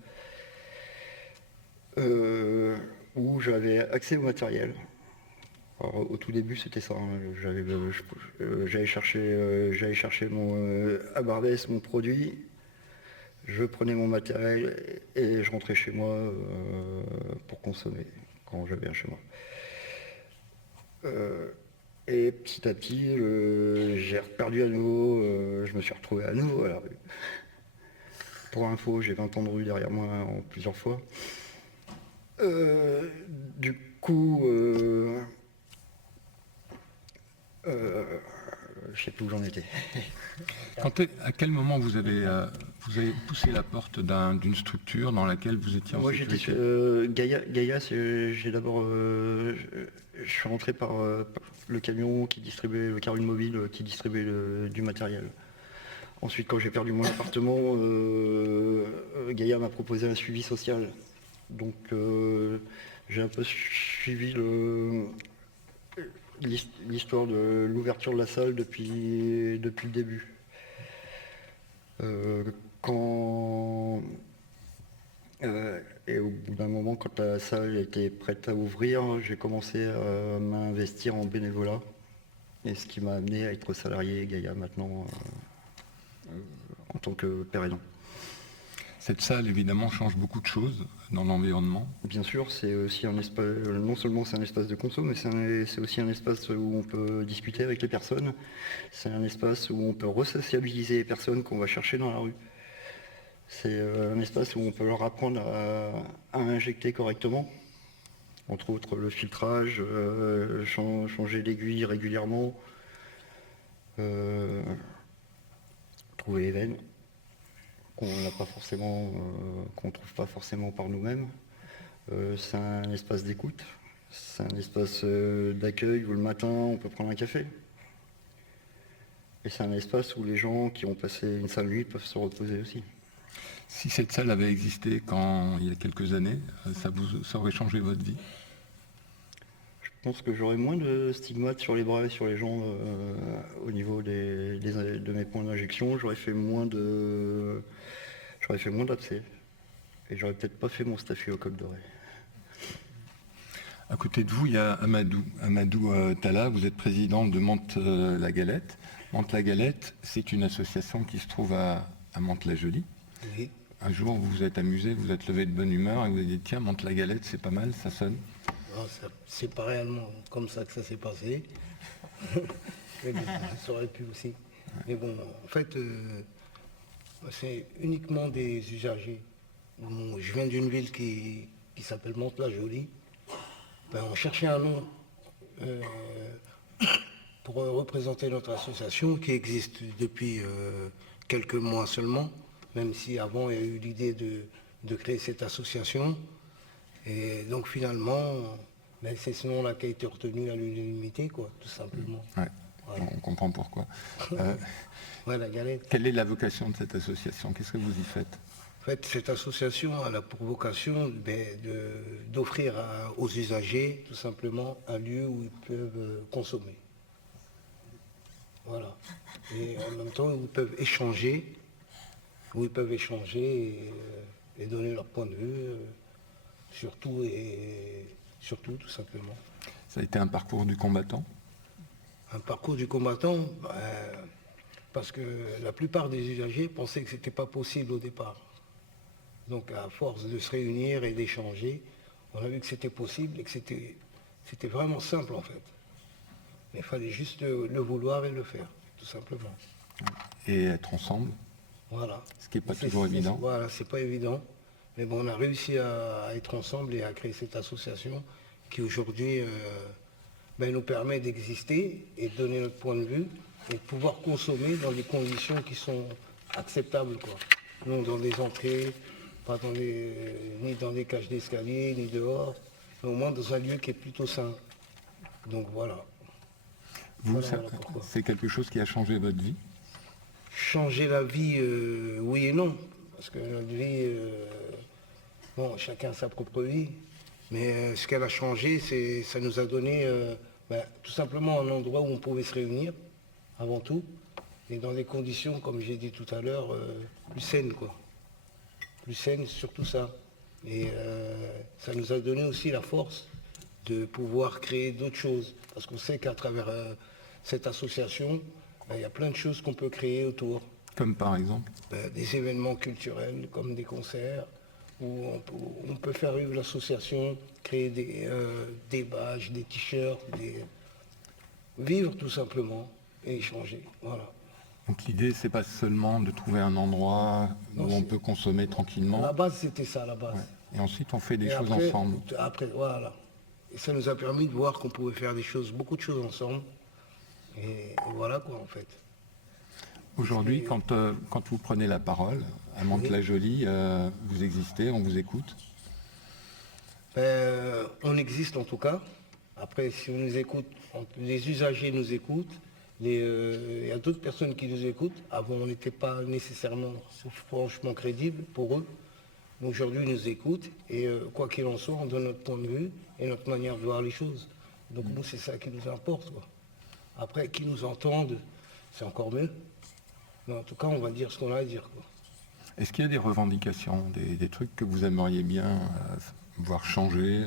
où j'avais accès au matériel. Alors, au tout début, c'était ça. Hein. J'allais chercher à Barbès mon produit, je prenais mon matériel et je rentrais chez moi pour consommer quand j'avais un chez moi. Et petit à petit, j'ai perdu à nouveau, je me suis retrouvé à nouveau à la rue. Pour info, j'ai 20 ans de rue derrière moi en plusieurs fois. Du coup, je sais plus où j'en étais. À quel moment vous avez poussé la porte d'une structure dans laquelle vous étiez en sécurité? Gaïa, j'ai d'abord, je suis rentré par le camion qui distribuait, le Carune Mobile qui distribuait du matériel. Ensuite, quand j'ai perdu mon appartement, Gaïa m'a proposé un suivi social. Donc, j'ai un peu suivi l'histoire de l'ouverture de la salle depuis le début. Et au bout d'un moment, quand la salle était prête à ouvrir, j'ai commencé à m'investir en bénévolat, et ce qui m'a amené à être salarié Gaïa maintenant en tant que pérédant. Cette salle, évidemment, change beaucoup de choses dans l'environnement. Bien sûr, c'est aussi un espace, non seulement c'est un espace de conso, mais c'est aussi un espace où on peut discuter avec les personnes. C'est un espace où on peut resociabiliser les personnes qu'on va chercher dans la rue. C'est un espace où on peut leur apprendre à injecter correctement, entre autres le filtrage, changer l'aiguille régulièrement, trouver les veines qu'on ne trouve pas forcément par nous-mêmes. C'est un espace d'écoute, c'est un espace d'accueil où le matin on peut prendre un café. Et c'est un espace où les gens qui ont passé une sale nuit peuvent se reposer aussi. Si cette salle avait existé il y a quelques années, ça aurait changé votre vie? Je pense que j'aurais moins de stigmates sur les bras et sur les jambes au niveau de mes points d'injection. J'aurais fait moins d'abcès. Et j'aurais peut-être pas fait mon staphylocoque doré. À côté de vous, il y a Amadou Talla, vous êtes président de Mantes-la-Galette. Mantes-la-Galette, c'est une association qui se trouve à Mantes-la-Jolie. Oui. Un jour, vous vous êtes amusé, vous êtes levé de bonne humeur et vous avez dit tiens, Mantes-la-Galette, c'est pas mal, ça sonne. Non, c'est pas réellement comme ça que ça s'est passé. Mais bon, ça aurait pu aussi. Mais bon, en fait, c'est uniquement des usagers. Je viens d'une ville qui s'appelle Mantes-la-Jolie. Ben, on cherchait un nom pour représenter notre association qui existe depuis quelques mois seulement, même si avant il y a eu l'idée de créer cette association. Et donc finalement, ben, c'est ce nom-là qui a été retenu à l'unanimité, quoi, tout simplement. Ouais, voilà. On comprend pourquoi. Voilà, Galette. Quelle est la vocation de cette association? Qu'est-ce que vous y faites? En fait, cette association a pour vocation d'offrir aux usagers, tout simplement, un lieu où ils peuvent consommer. Voilà. Et en même temps, où ils peuvent échanger, et donner leur point de vue, surtout, tout simplement. Ça a été un parcours du combattant? Un parcours du combattant, parce que la plupart des usagers pensaient que ce n'était pas possible au départ. Donc à force de se réunir et d'échanger, on a vu que c'était possible et que c'était vraiment simple en fait. Mais il fallait juste le vouloir et le faire, tout simplement. Et être ensemble? Voilà. Ce qui n'est pas toujours évident. Voilà, c'est pas évident. Mais bon, on a réussi à être ensemble et à créer cette association qui aujourd'hui nous permet d'exister et de donner notre point de vue et de pouvoir consommer dans des conditions qui sont acceptables, quoi. Non dans des entrées, pas ni dans des cages d'escalier, ni dehors, mais au moins dans un lieu qui est plutôt sain. Donc voilà. Vous, Voilà pourquoi. c'est quelque chose qui a changé votre vie? Changer la vie, oui et non. Parce que notre vie, bon, chacun a sa propre vie. Mais ce qu'elle a changé, ça nous a donné tout simplement un endroit où on pouvait se réunir, avant tout. Et dans des conditions, comme j'ai dit tout à l'heure, plus saines, quoi. Plus saines, surtout ça. Et ça nous a donné aussi la force de pouvoir créer d'autres choses. Parce qu'on sait qu'à travers cette association, il y a plein de choses qu'on peut créer autour. Comme par exemple? Des événements culturels, comme des concerts, où on peut faire vivre l'association, créer des badges, des t-shirts, vivre tout simplement et échanger. Voilà. Donc l'idée, c'est pas seulement de trouver un endroit où on peut consommer tranquillement. À la base, c'était ça, à la base. Ouais. Et ensuite, on fait des choses après, ensemble. Après, voilà. Et ça nous a permis de voir qu'on pouvait faire beaucoup de choses ensemble. Et voilà quoi, en fait. Aujourd'hui, quand vous prenez la parole, à Mantes-la-Jolie, vous existez, on vous écoute? On existe en tout cas. Après, si on nous écoute, les usagers nous écoutent. Il y a d'autres personnes qui nous écoutent. Avant, on n'était pas nécessairement franchement crédible pour eux. Mais aujourd'hui, ils nous écoutent. Et quoi qu'il en soit, on donne notre point de vue et notre manière de voir les choses. Donc nous, c'est ça qui nous importe, quoi. Après, qu'ils nous entendent, c'est encore mieux. Mais en tout cas, on va dire ce qu'on a à dire, quoi. Est-ce qu'il y a des revendications, des trucs que vous aimeriez bien voir changer?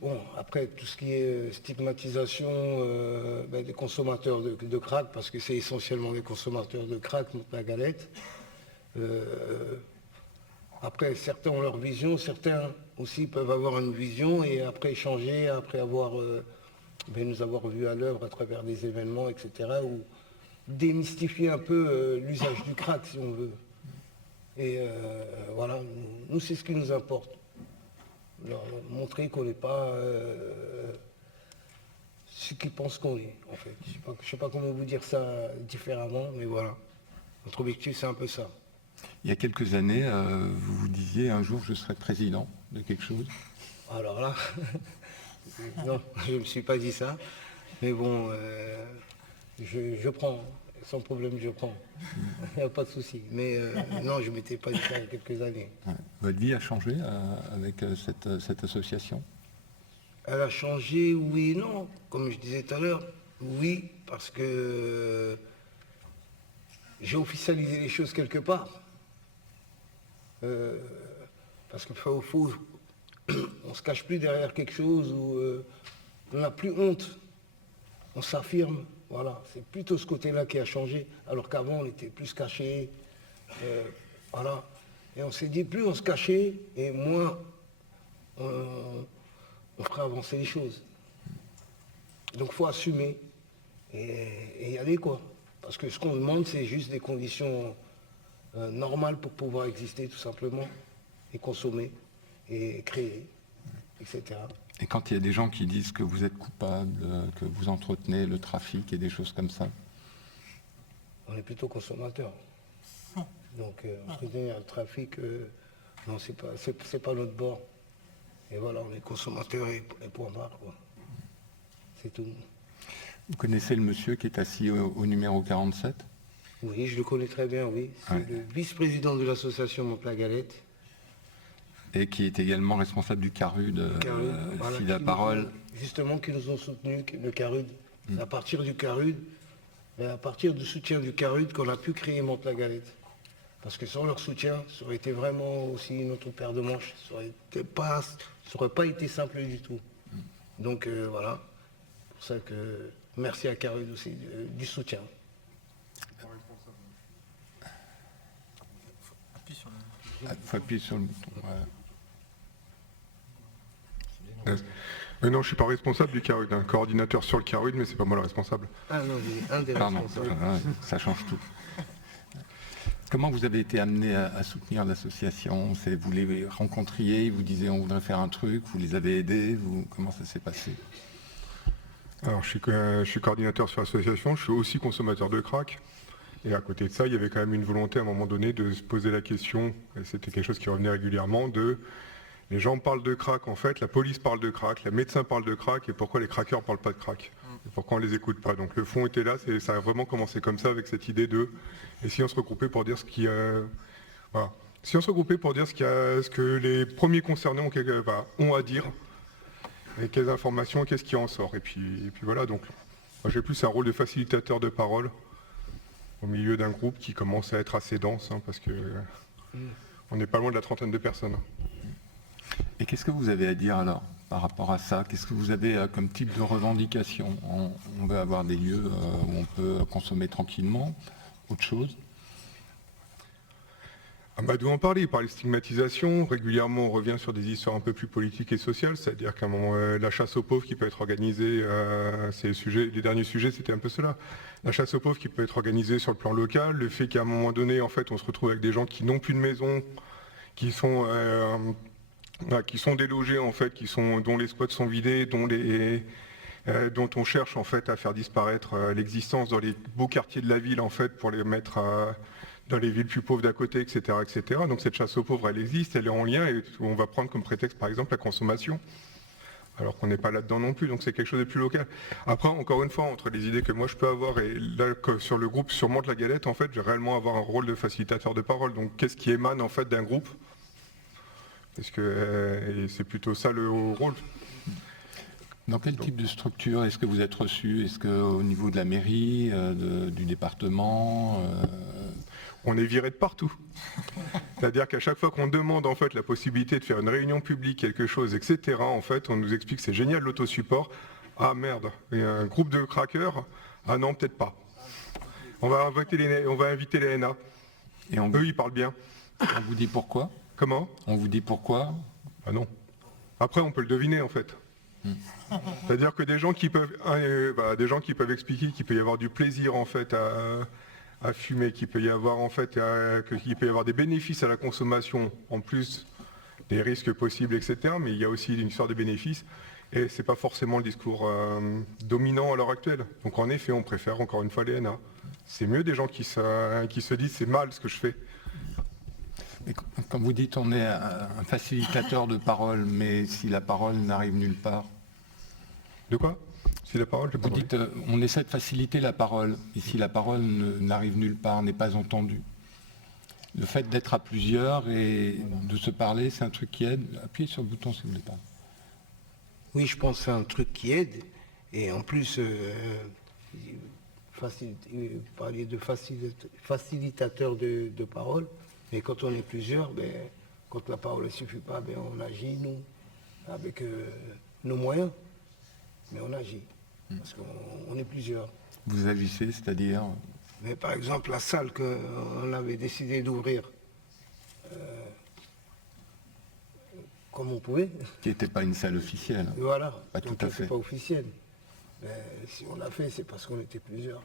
Bon, après, tout ce qui est stigmatisation des consommateurs de crack, parce que c'est essentiellement des consommateurs de crack, la galette. Après, certains ont leur vision, certains aussi peuvent avoir une vision et après changer, après avoir, nous avoir vu à l'œuvre à travers des événements, etc., ou démystifier un peu l'usage du crack, si on veut. Et voilà, nous, c'est ce qui nous importe. Leur montrer qu'on n'est pas ce qu'ils pensent qu'on est, en fait. Je ne sais pas comment vous dire ça différemment, mais voilà. Notre objectif, c'est un peu ça. Il y a quelques années, vous vous disiez un jour je serai président de quelque chose? Alors là, non, je ne me suis pas dit ça. Mais bon, je prends, sans problème, je prends. Il n'y a pas de souci. Mais non, je ne m'étais pas dit ça il y a quelques années. Ouais. Votre vie a changé avec cette association? Elle a changé, oui et non. Comme je disais tout à l'heure, oui, parce que j'ai officialisé les choses quelque part. Parce qu'il faut, on ne se cache plus derrière quelque chose où on n'a plus honte. On s'affirme. Voilà, c'est plutôt ce côté-là qui a changé, alors qu'avant on était plus cachés. Voilà. Et on s'est dit, plus on se cachait, et moins on ferait avancer les choses. Donc il faut assumer et y aller, quoi. Parce que ce qu'on demande, c'est juste des conditions normales pour pouvoir exister, tout simplement, et consommer, et créer, etc. Et quand il y a des gens qui disent que vous êtes coupable, que vous entretenez le trafic et des choses comme ça? On est plutôt consommateur. Donc, entretenir le trafic, non, c'est pas notre bord. Et voilà, on est consommateur et point barre, quoi. C'est tout. Vous connaissez le monsieur qui est assis au numéro 47? Oui, je le connais très bien, oui. C'est le vice-président de l'association Mantes-la-Galette. Et qui est également responsable du CARUD, voilà, si la parole... Justement, qui nous ont soutenu, le CARUD. C'est à partir du CARUD, à partir du soutien du CARUD qu'on a pu créer Mantes-la-Galette. Parce que sans leur soutien, ça aurait été vraiment aussi notre paire de manches. Ça aurait pas été simple du tout. Donc voilà, c'est pour ça que merci à CARUD aussi du soutien. Il faut appuyer sur le bouton. Voilà. Non, je ne suis pas responsable du CARUD, un coordinateur sur le CARUD, mais c'est pas moi le responsable. Ah non, j'ai un des responsables. Ça change tout. Comment vous avez été amené à soutenir l'association? Vous les rencontriez, ils vous disaient on voudrait faire un truc, vous les avez aidés, comment ça s'est passé? Alors je suis coordinateur sur l'association, je suis aussi consommateur de crack. Et à côté de ça, il y avait quand même une volonté à un moment donné de se poser la question, et c'était quelque chose qui revenait régulièrement, de Les gens parlent de crack, en fait, la police parle de crack, les médecins parlent de crack, et pourquoi les craqueurs ne parlent pas de crack? Et pourquoi on ne les écoute pas? Donc le fond était là, ça a vraiment commencé comme ça, avec cette idée de... Et si on se regroupait pour dire ce qui... voilà. Si on se regroupait pour dire ce que les premiers concernés ont à dire, et quelles informations, qu'est-ce qui en sort. Et puis voilà, donc moi j'ai plus un rôle de facilitateur de parole au milieu d'un groupe qui commence à être assez dense, hein, parce que on n'est pas loin de la 30aine de personnes. Et qu'est-ce que vous avez à dire alors par rapport à ça? Qu'est-ce que vous avez comme type de revendication? On veut avoir des lieux où on peut consommer tranquillement, autre chose? Amadou en parlait, il parlait de stigmatisation. Régulièrement, on revient sur des histoires un peu plus politiques et sociales, c'est-à-dire qu'à un moment, la chasse aux pauvres qui peut être organisée, les derniers sujets, c'était un peu cela. La chasse aux pauvres qui peut être organisée sur le plan local, le fait qu'à un moment donné, en fait, on se retrouve avec des gens qui n'ont plus de maison, qui sont délogés, en fait, dont les squats sont vidés, dont on cherche en fait à faire disparaître l'existence dans les beaux quartiers de la ville, en fait, pour les mettre dans les villes plus pauvres d'à côté, etc., etc. Donc cette chasse aux pauvres, elle existe, elle est en lien, et on va prendre comme prétexte, par exemple, la consommation, alors qu'on n'est pas là-dedans non plus, donc c'est quelque chose de plus local. Après, encore une fois, entre les idées que moi je peux avoir, et là, sur le groupe Surmonte la Galette, en fait, je vais réellement avoir un rôle de facilitateur de parole. Donc qu'est-ce qui émane, en fait, d'un groupe? Parce que c'est plutôt ça le rôle. Dans quel type de structure est-ce que vous êtes reçu? Est-ce qu'au niveau de la mairie, du département On est viré de partout. C'est-à-dire qu'à chaque fois qu'on demande en fait la possibilité de faire une réunion publique, quelque chose, etc., en fait, on nous explique que c'est génial l'autosupport. Ah merde, il y a un groupe de craqueurs. Ah non, peut-être pas. On va inviter les NA. Et eux, ils parlent bien. On vous dit pourquoi? Comment? On vous dit pourquoi? Ah non. Après, on peut le deviner en fait. C'est-à-dire que des gens qui peuvent expliquer qu'il peut y avoir du plaisir en fait à fumer, qu'il peut y avoir en fait qu'il peut y avoir des bénéfices à la consommation en plus des risques possibles, etc. Mais il y a aussi une histoire de bénéfices et c'est pas forcément le discours dominant à l'heure actuelle. Donc en effet, on préfère encore une fois les NA. C'est mieux des gens qui se disent c'est mal ce que je fais. Mais quand vous dites on est un facilitateur de parole, mais si la parole n'arrive nulle part. De quoi? Si la parole, vous dites on essaie de faciliter la parole, et si la parole n'arrive nulle part, n'est pas entendue. Le fait d'être à plusieurs et de se parler, c'est un truc qui aide. Appuyez sur le bouton si vous voulez parler. Oui, je pense que c'est un truc qui aide. Et en plus, parler de facilitateur de parole. Mais quand on est plusieurs, quand la parole ne suffit pas, on agit, nous, avec nos moyens. Mais on agit, parce qu'on est plusieurs. Vous agissez, c'est-à-dire? Mais par exemple, la salle qu'on avait décidé d'ouvrir, comme on pouvait. Qui n'était pas une salle officielle. Voilà, pas tout à fait. Pas officielle. Mais si on l'a fait, c'est parce qu'on était plusieurs.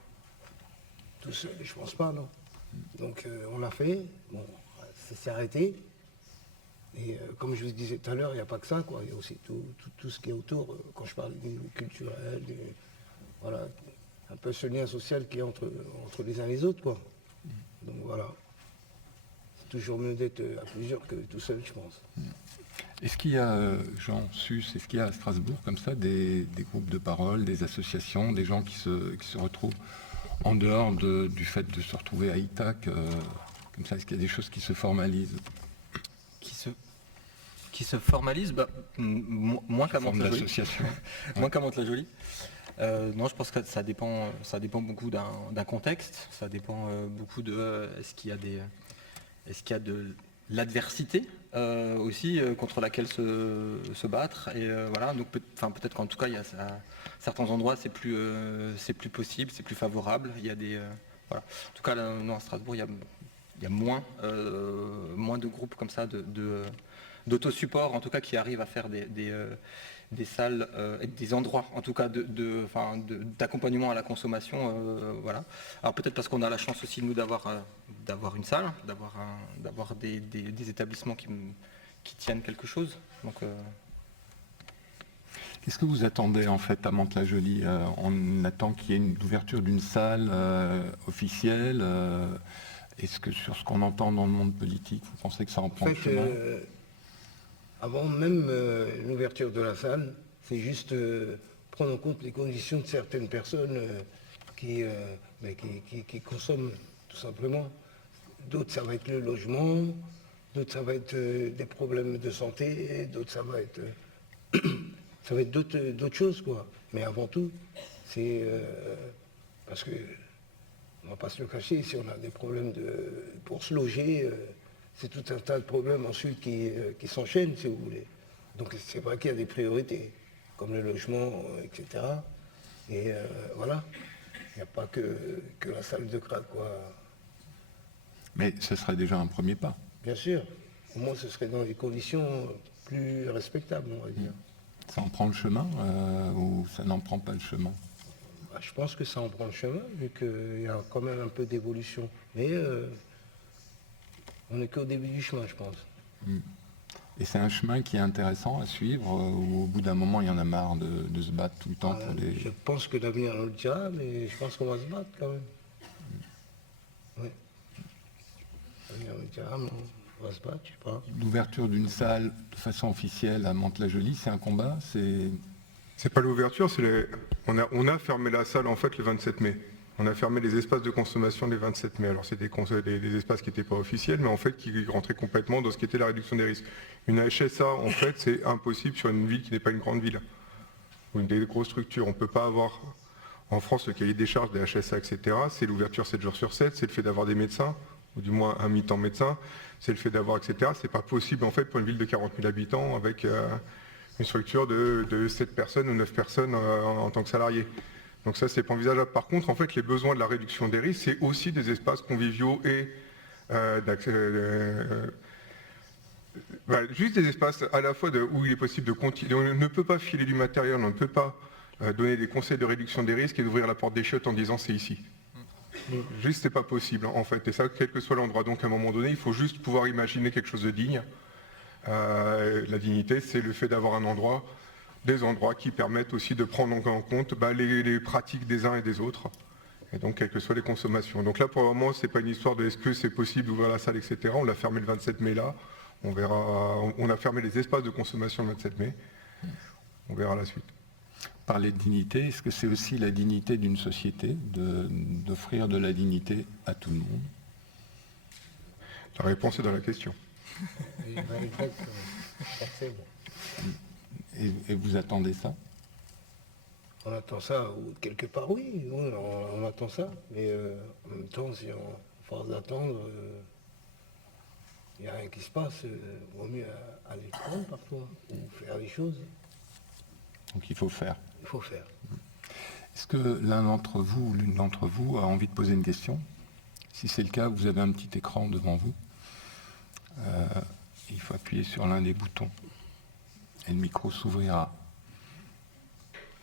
Tout seul, je pense pas, non. Donc on l'a fait, bon, ça s'est arrêté. Et comme je vous disais tout à l'heure, il n'y a pas que ça, quoi. Il y a aussi tout ce qui est autour. Quand je parle du culturel, voilà, un peu ce lien social qui est entre les uns et les autres, quoi. Donc voilà. C'est toujours mieux d'être à plusieurs que tout seul, je pense. Est-ce qu'il y a, Jean Sus, est-ce qu'il y a à Strasbourg comme ça des groupes de parole, des associations, des gens qui se retrouvent en dehors du fait de se retrouver à Itac, comme ça, est-ce qu'il y a des choses qui se formalisent? Qui se formalisent, moins qu'à Mantes-la-Jolie. Moins qu'à Mantes-la-Jolie. Non, je pense que ça dépend beaucoup d'un contexte, ça dépend beaucoup de est-ce qu'il y a de l'adversité aussi contre laquelle se battre, et voilà, donc peut-être qu'en tout cas il y a certains endroits c'est plus possible, c'est plus favorable, il y a des voilà. En tout cas là, non, à Strasbourg il y a moins de groupes comme ça d'autosupport, en tout cas, qui arrivent à faire des salles, des endroits, en tout cas, d'accompagnement à la consommation. Voilà. Alors peut-être parce qu'on a la chance aussi, nous, d'avoir une salle, d'avoir des établissements qui tiennent quelque chose. Donc, qu'est-ce que vous attendez, en fait, à Mantes-la-Jolie? On attend qu'il y ait une ouverture d'une salle officielle. Est-ce que sur ce qu'on entend dans le monde politique, vous pensez que ça en prend le chemin? avant même l'ouverture de la salle, c'est juste prendre en compte les conditions de certaines personnes qui consomment tout simplement. D'autres, ça va être le logement, d'autres, ça va être des problèmes de santé, d'autres, ça va être d'autres choses, quoi. Mais avant tout, c'est parce que, on ne va pas se le cacher, si on a des problèmes pour se loger, c'est tout un tas de problèmes ensuite qui s'enchaînent, si vous voulez. Donc c'est vrai qu'il y a des priorités, comme le logement, etc. Et voilà, il n'y a pas que la salle de crack, quoi. Mais ce serait déjà un premier pas. Bien sûr, au moins ce serait dans des conditions plus respectables, on va dire. Ça en prend le chemin ou ça n'en prend pas le chemin? Bah, je pense que ça en prend le chemin, vu qu'il y a quand même un peu d'évolution. Mais on n'est qu'au début du chemin, je pense. Et c'est un chemin qui est intéressant à suivre, ou au bout d'un moment, il y en a marre de se battre tout le temps pour des... Je pense que l'avenir nous le dira, mais je pense qu'on va se battre quand même. Oui. L'avenir nous le dira, mais on va se battre, je sais pas. L'ouverture d'une salle de façon officielle à Mantes-la-Jolie, c'est un combat? C'est pas l'ouverture, on a fermé la salle en fait le 27 mai. On a fermé les espaces de consommation les 27 mai. Alors c'était des espaces qui n'étaient pas officiels, mais en fait qui rentraient complètement dans ce qui était la réduction des risques. Une HSA, en fait, c'est impossible sur une ville qui n'est pas une grande ville, ou une des grosses structures. On ne peut pas avoir en France le cahier des charges des HSA, etc. C'est l'ouverture 7 jours sur 7, c'est le fait d'avoir des médecins, ou du moins un mi-temps médecin, c'est le fait d'avoir, etc. C'est pas possible en fait pour une ville de 40 000 habitants avec une structure de 7 personnes ou 9 personnes en tant que salariés. Donc ça, c'est pas envisageable. Par contre, en fait, les besoins de la réduction des risques, c'est aussi des espaces conviviaux et juste des espaces à la fois où il est possible de continuer. On ne peut pas filer du matériel, on ne peut pas donner des conseils de réduction des risques et d'ouvrir la porte des chiottes en disant c'est ici. Juste, c'est pas possible, en fait. Et ça, quel que soit l'endroit. Donc, à un moment donné, il faut juste pouvoir imaginer quelque chose de digne. La dignité, c'est le fait d'avoir des endroits qui permettent aussi de prendre en compte les pratiques des uns et des autres, et donc quelles que soient les consommations. Donc là, pour le moment, c'est pas une histoire de est-ce que c'est possible d'ouvrir la salle, etc. On l'a fermé le 27 mai là, on verra. On a fermé les espaces de consommation le 27 mai, on verra la suite. Parler de dignité, est-ce que c'est aussi la dignité d'une société, d'offrir de la dignité à tout le monde? La réponse est dans la question. Et vous attendez ça? On attend ça, ou quelque part, oui, on attend ça. Mais en même temps, si on force d'attendre, il n'y a rien qui se passe, il vaut mieux aller prendre parfois, ou faire les choses. Donc il faut faire. Il faut faire. Est-ce que l'un d'entre vous ou l'une d'entre vous a envie de poser une question? Si c'est le cas, vous avez un petit écran devant vous. Il faut appuyer sur l'un des boutons. Et le micro s'ouvrira.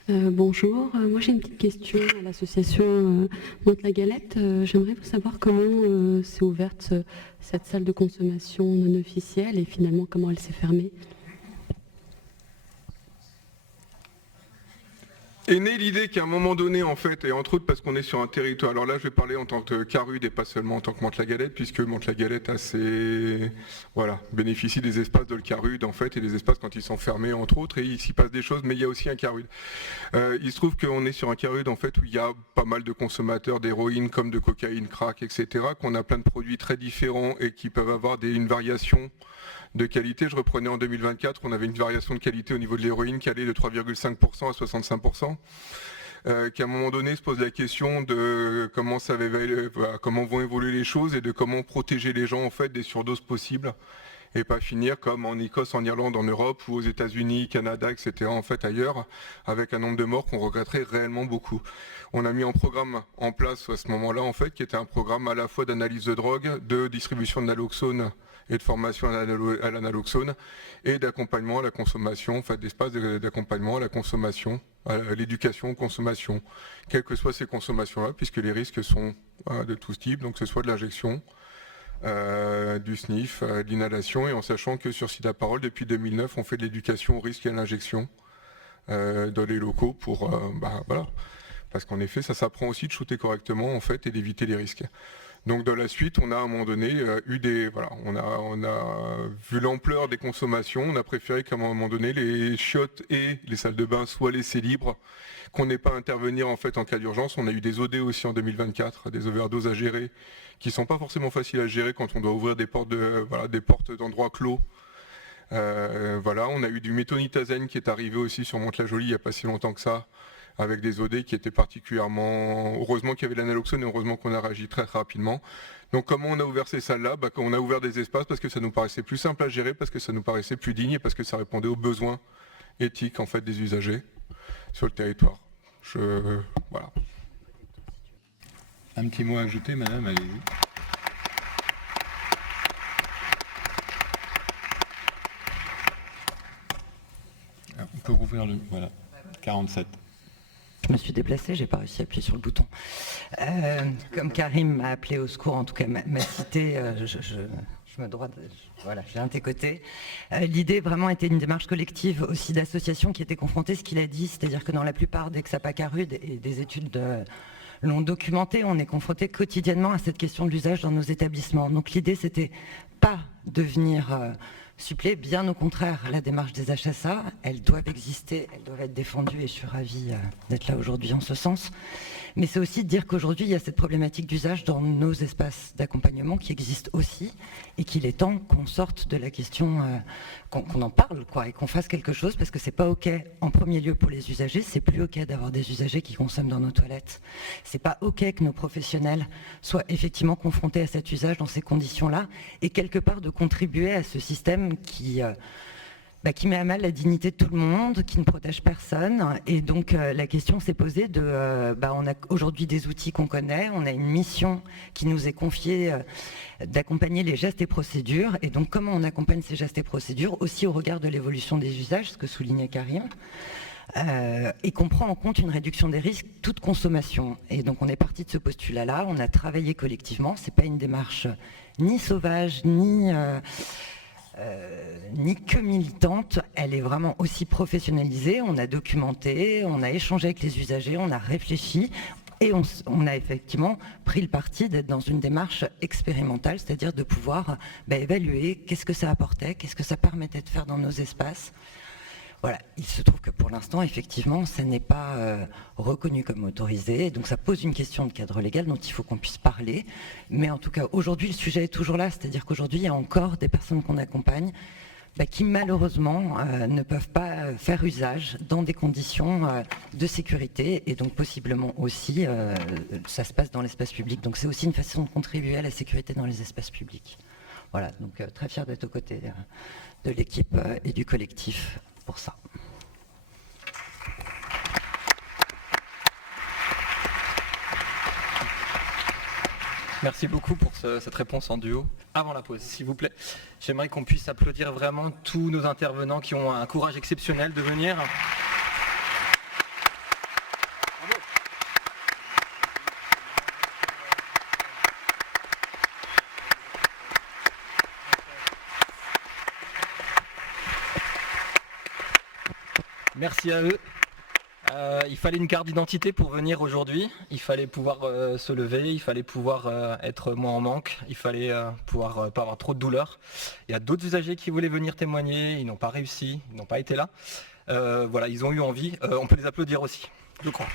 Bonjour, moi j'ai une petite question à l'association Mantes-la-Galette. J'aimerais savoir comment s'est ouverte cette salle de consommation non officielle et finalement comment elle s'est fermée. Est née l'idée qu'à un moment donné, en fait, et entre autres parce qu'on est sur un territoire, alors là je vais parler en tant que Carude et pas seulement en tant que Mantes-la-Galette, puisque Mantes-la-Galette bénéficie des espaces de le Carude en fait, et des espaces quand ils sont fermés entre autres, et il s'y passe des choses, mais il y a aussi un Carude. Il se trouve qu'on est sur un Carude en fait où il y a pas mal de consommateurs d'héroïne comme de cocaïne, crack, etc., qu'on a plein de produits très différents et qui peuvent avoir une variation de qualité. Je reprenais en 2024, on avait une variation de qualité au niveau de l'héroïne qui allait de 3,5% à 65%, qu'à un moment donné se pose la question de comment vont évoluer les choses et de comment protéger les gens en fait des surdoses possibles et pas finir comme en Écosse, en Irlande, en Europe ou aux États-Unis, Canada, etc. en fait ailleurs, avec un nombre de morts qu'on regretterait réellement beaucoup. On a mis un programme en place à ce moment-là en fait, qui était un programme à la fois d'analyse de drogue, de distribution de naloxone et de formation à l'analoxone et d'accompagnement à la consommation, en fait d'espace d'accompagnement à la consommation, à l'éducation aux consommations, quelles que soient ces consommations-là, puisque les risques sont de tous types, donc que ce soit de l'injection, du sniff, de l'inhalation, et en sachant que sur Sida Parole, depuis 2009, on fait de l'éducation au risque et à l'injection dans les locaux pour, voilà, parce qu'en effet, ça s'apprend aussi de shooter correctement en fait et d'éviter les risques. Donc dans la suite, on a à un moment donné eu des... Voilà, on a vu l'ampleur des consommations, on a préféré qu'à un moment donné, les chiottes et les salles de bain soient laissées libres, qu'on n'ait pas à intervenir en fait en cas d'urgence. On a eu des OD aussi en 2024, des overdoses à gérer, qui ne sont pas forcément faciles à gérer quand on doit ouvrir des portes d'endroits clos. Voilà, on a eu du méthonidazène qui est arrivé aussi sur Mantes-la-Jolie il n'y a pas si longtemps que ça, avec des OD qui étaient particulièrement... Heureusement qu'il y avait l'analoxone et heureusement qu'on a réagi très rapidement. Donc comment on a ouvert ces salles-là? On a ouvert des espaces parce que ça nous paraissait plus simple à gérer, parce que ça nous paraissait plus digne et parce que ça répondait aux besoins éthiques en fait, des usagers sur le territoire. Voilà. Un petit mot à ajouter, madame, allez-y. On peut rouvrir le... Voilà, 47. Je me suis déplacée, j'ai pas réussi à appuyer sur le bouton. Comme Karim m'a appelé au secours, en tout cas m'a cité, je me dois voilà, j'ai un de tes côtés. L'idée vraiment était une démarche collective aussi d'associations qui étaient confrontées, ce qu'il a dit, c'est-à-dire que dans la plupart des XAPAC-ARUD et des études l'ont documenté, on est confronté quotidiennement à cette question de l'usage dans nos établissements. Donc l'idée c'était pas de venir suppléer, bien au contraire, la démarche des HSA, elles doivent exister, elles doivent être défendues et je suis ravie d'être là aujourd'hui en ce sens. Mais c'est aussi de dire qu'aujourd'hui, il y a cette problématique d'usage dans nos espaces d'accompagnement qui existent aussi et qu'il est temps qu'on sorte de la question, qu'on en parle quoi, et qu'on fasse quelque chose parce que c'est pas OK en premier lieu pour les usagers, c'est plus OK d'avoir des usagers qui consomment dans nos toilettes. C'est pas OK que nos professionnels soient effectivement confrontés à cet usage dans ces conditions-là et quelque part de contribuer à ce système qui met à mal la dignité de tout le monde, qui ne protège personne. Et donc la question s'est posée de, on a aujourd'hui des outils qu'on connaît, on a une mission qui nous est confiée d'accompagner les gestes et procédures. Et donc comment on accompagne ces gestes et procédures, aussi au regard de l'évolution des usages, ce que soulignait Karim, et qu'on prend en compte une réduction des risques, toute consommation. Et donc on est parti de ce postulat-là, on a travaillé collectivement, c'est pas une démarche ni sauvage, ni que militante, elle est vraiment aussi professionnalisée, on a documenté, on a échangé avec les usagers, on a réfléchi et on a effectivement pris le parti d'être dans une démarche expérimentale, c'est-à-dire de pouvoir évaluer qu'est-ce que ça apportait, qu'est-ce que ça permettait de faire dans nos espaces. Voilà, il se trouve que pour l'instant, effectivement, ça n'est pas reconnu comme autorisé, donc ça pose une question de cadre légal dont il faut qu'on puisse parler. Mais en tout cas, aujourd'hui, le sujet est toujours là, c'est-à-dire qu'aujourd'hui, il y a encore des personnes qu'on accompagne qui malheureusement ne peuvent pas faire usage dans des conditions de sécurité et donc possiblement aussi, ça se passe dans l'espace public. Donc c'est aussi une façon de contribuer à la sécurité dans les espaces publics. Voilà, donc très fier d'être aux côtés de l'équipe et du collectif pour ça. Merci beaucoup pour cette réponse en duo. Avant la pause, s'il vous plaît, j'aimerais qu'on puisse applaudir vraiment tous nos intervenants qui ont un courage exceptionnel de venir. Merci à eux. Il fallait une carte d'identité pour venir aujourd'hui, il fallait pouvoir se lever, il fallait pouvoir être moins en manque, il fallait pouvoir pas avoir trop de douleur. Il y a d'autres usagers qui voulaient venir témoigner, ils n'ont pas réussi, ils n'ont pas été là. Voilà, ils ont eu envie, on peut les applaudir aussi, je crois.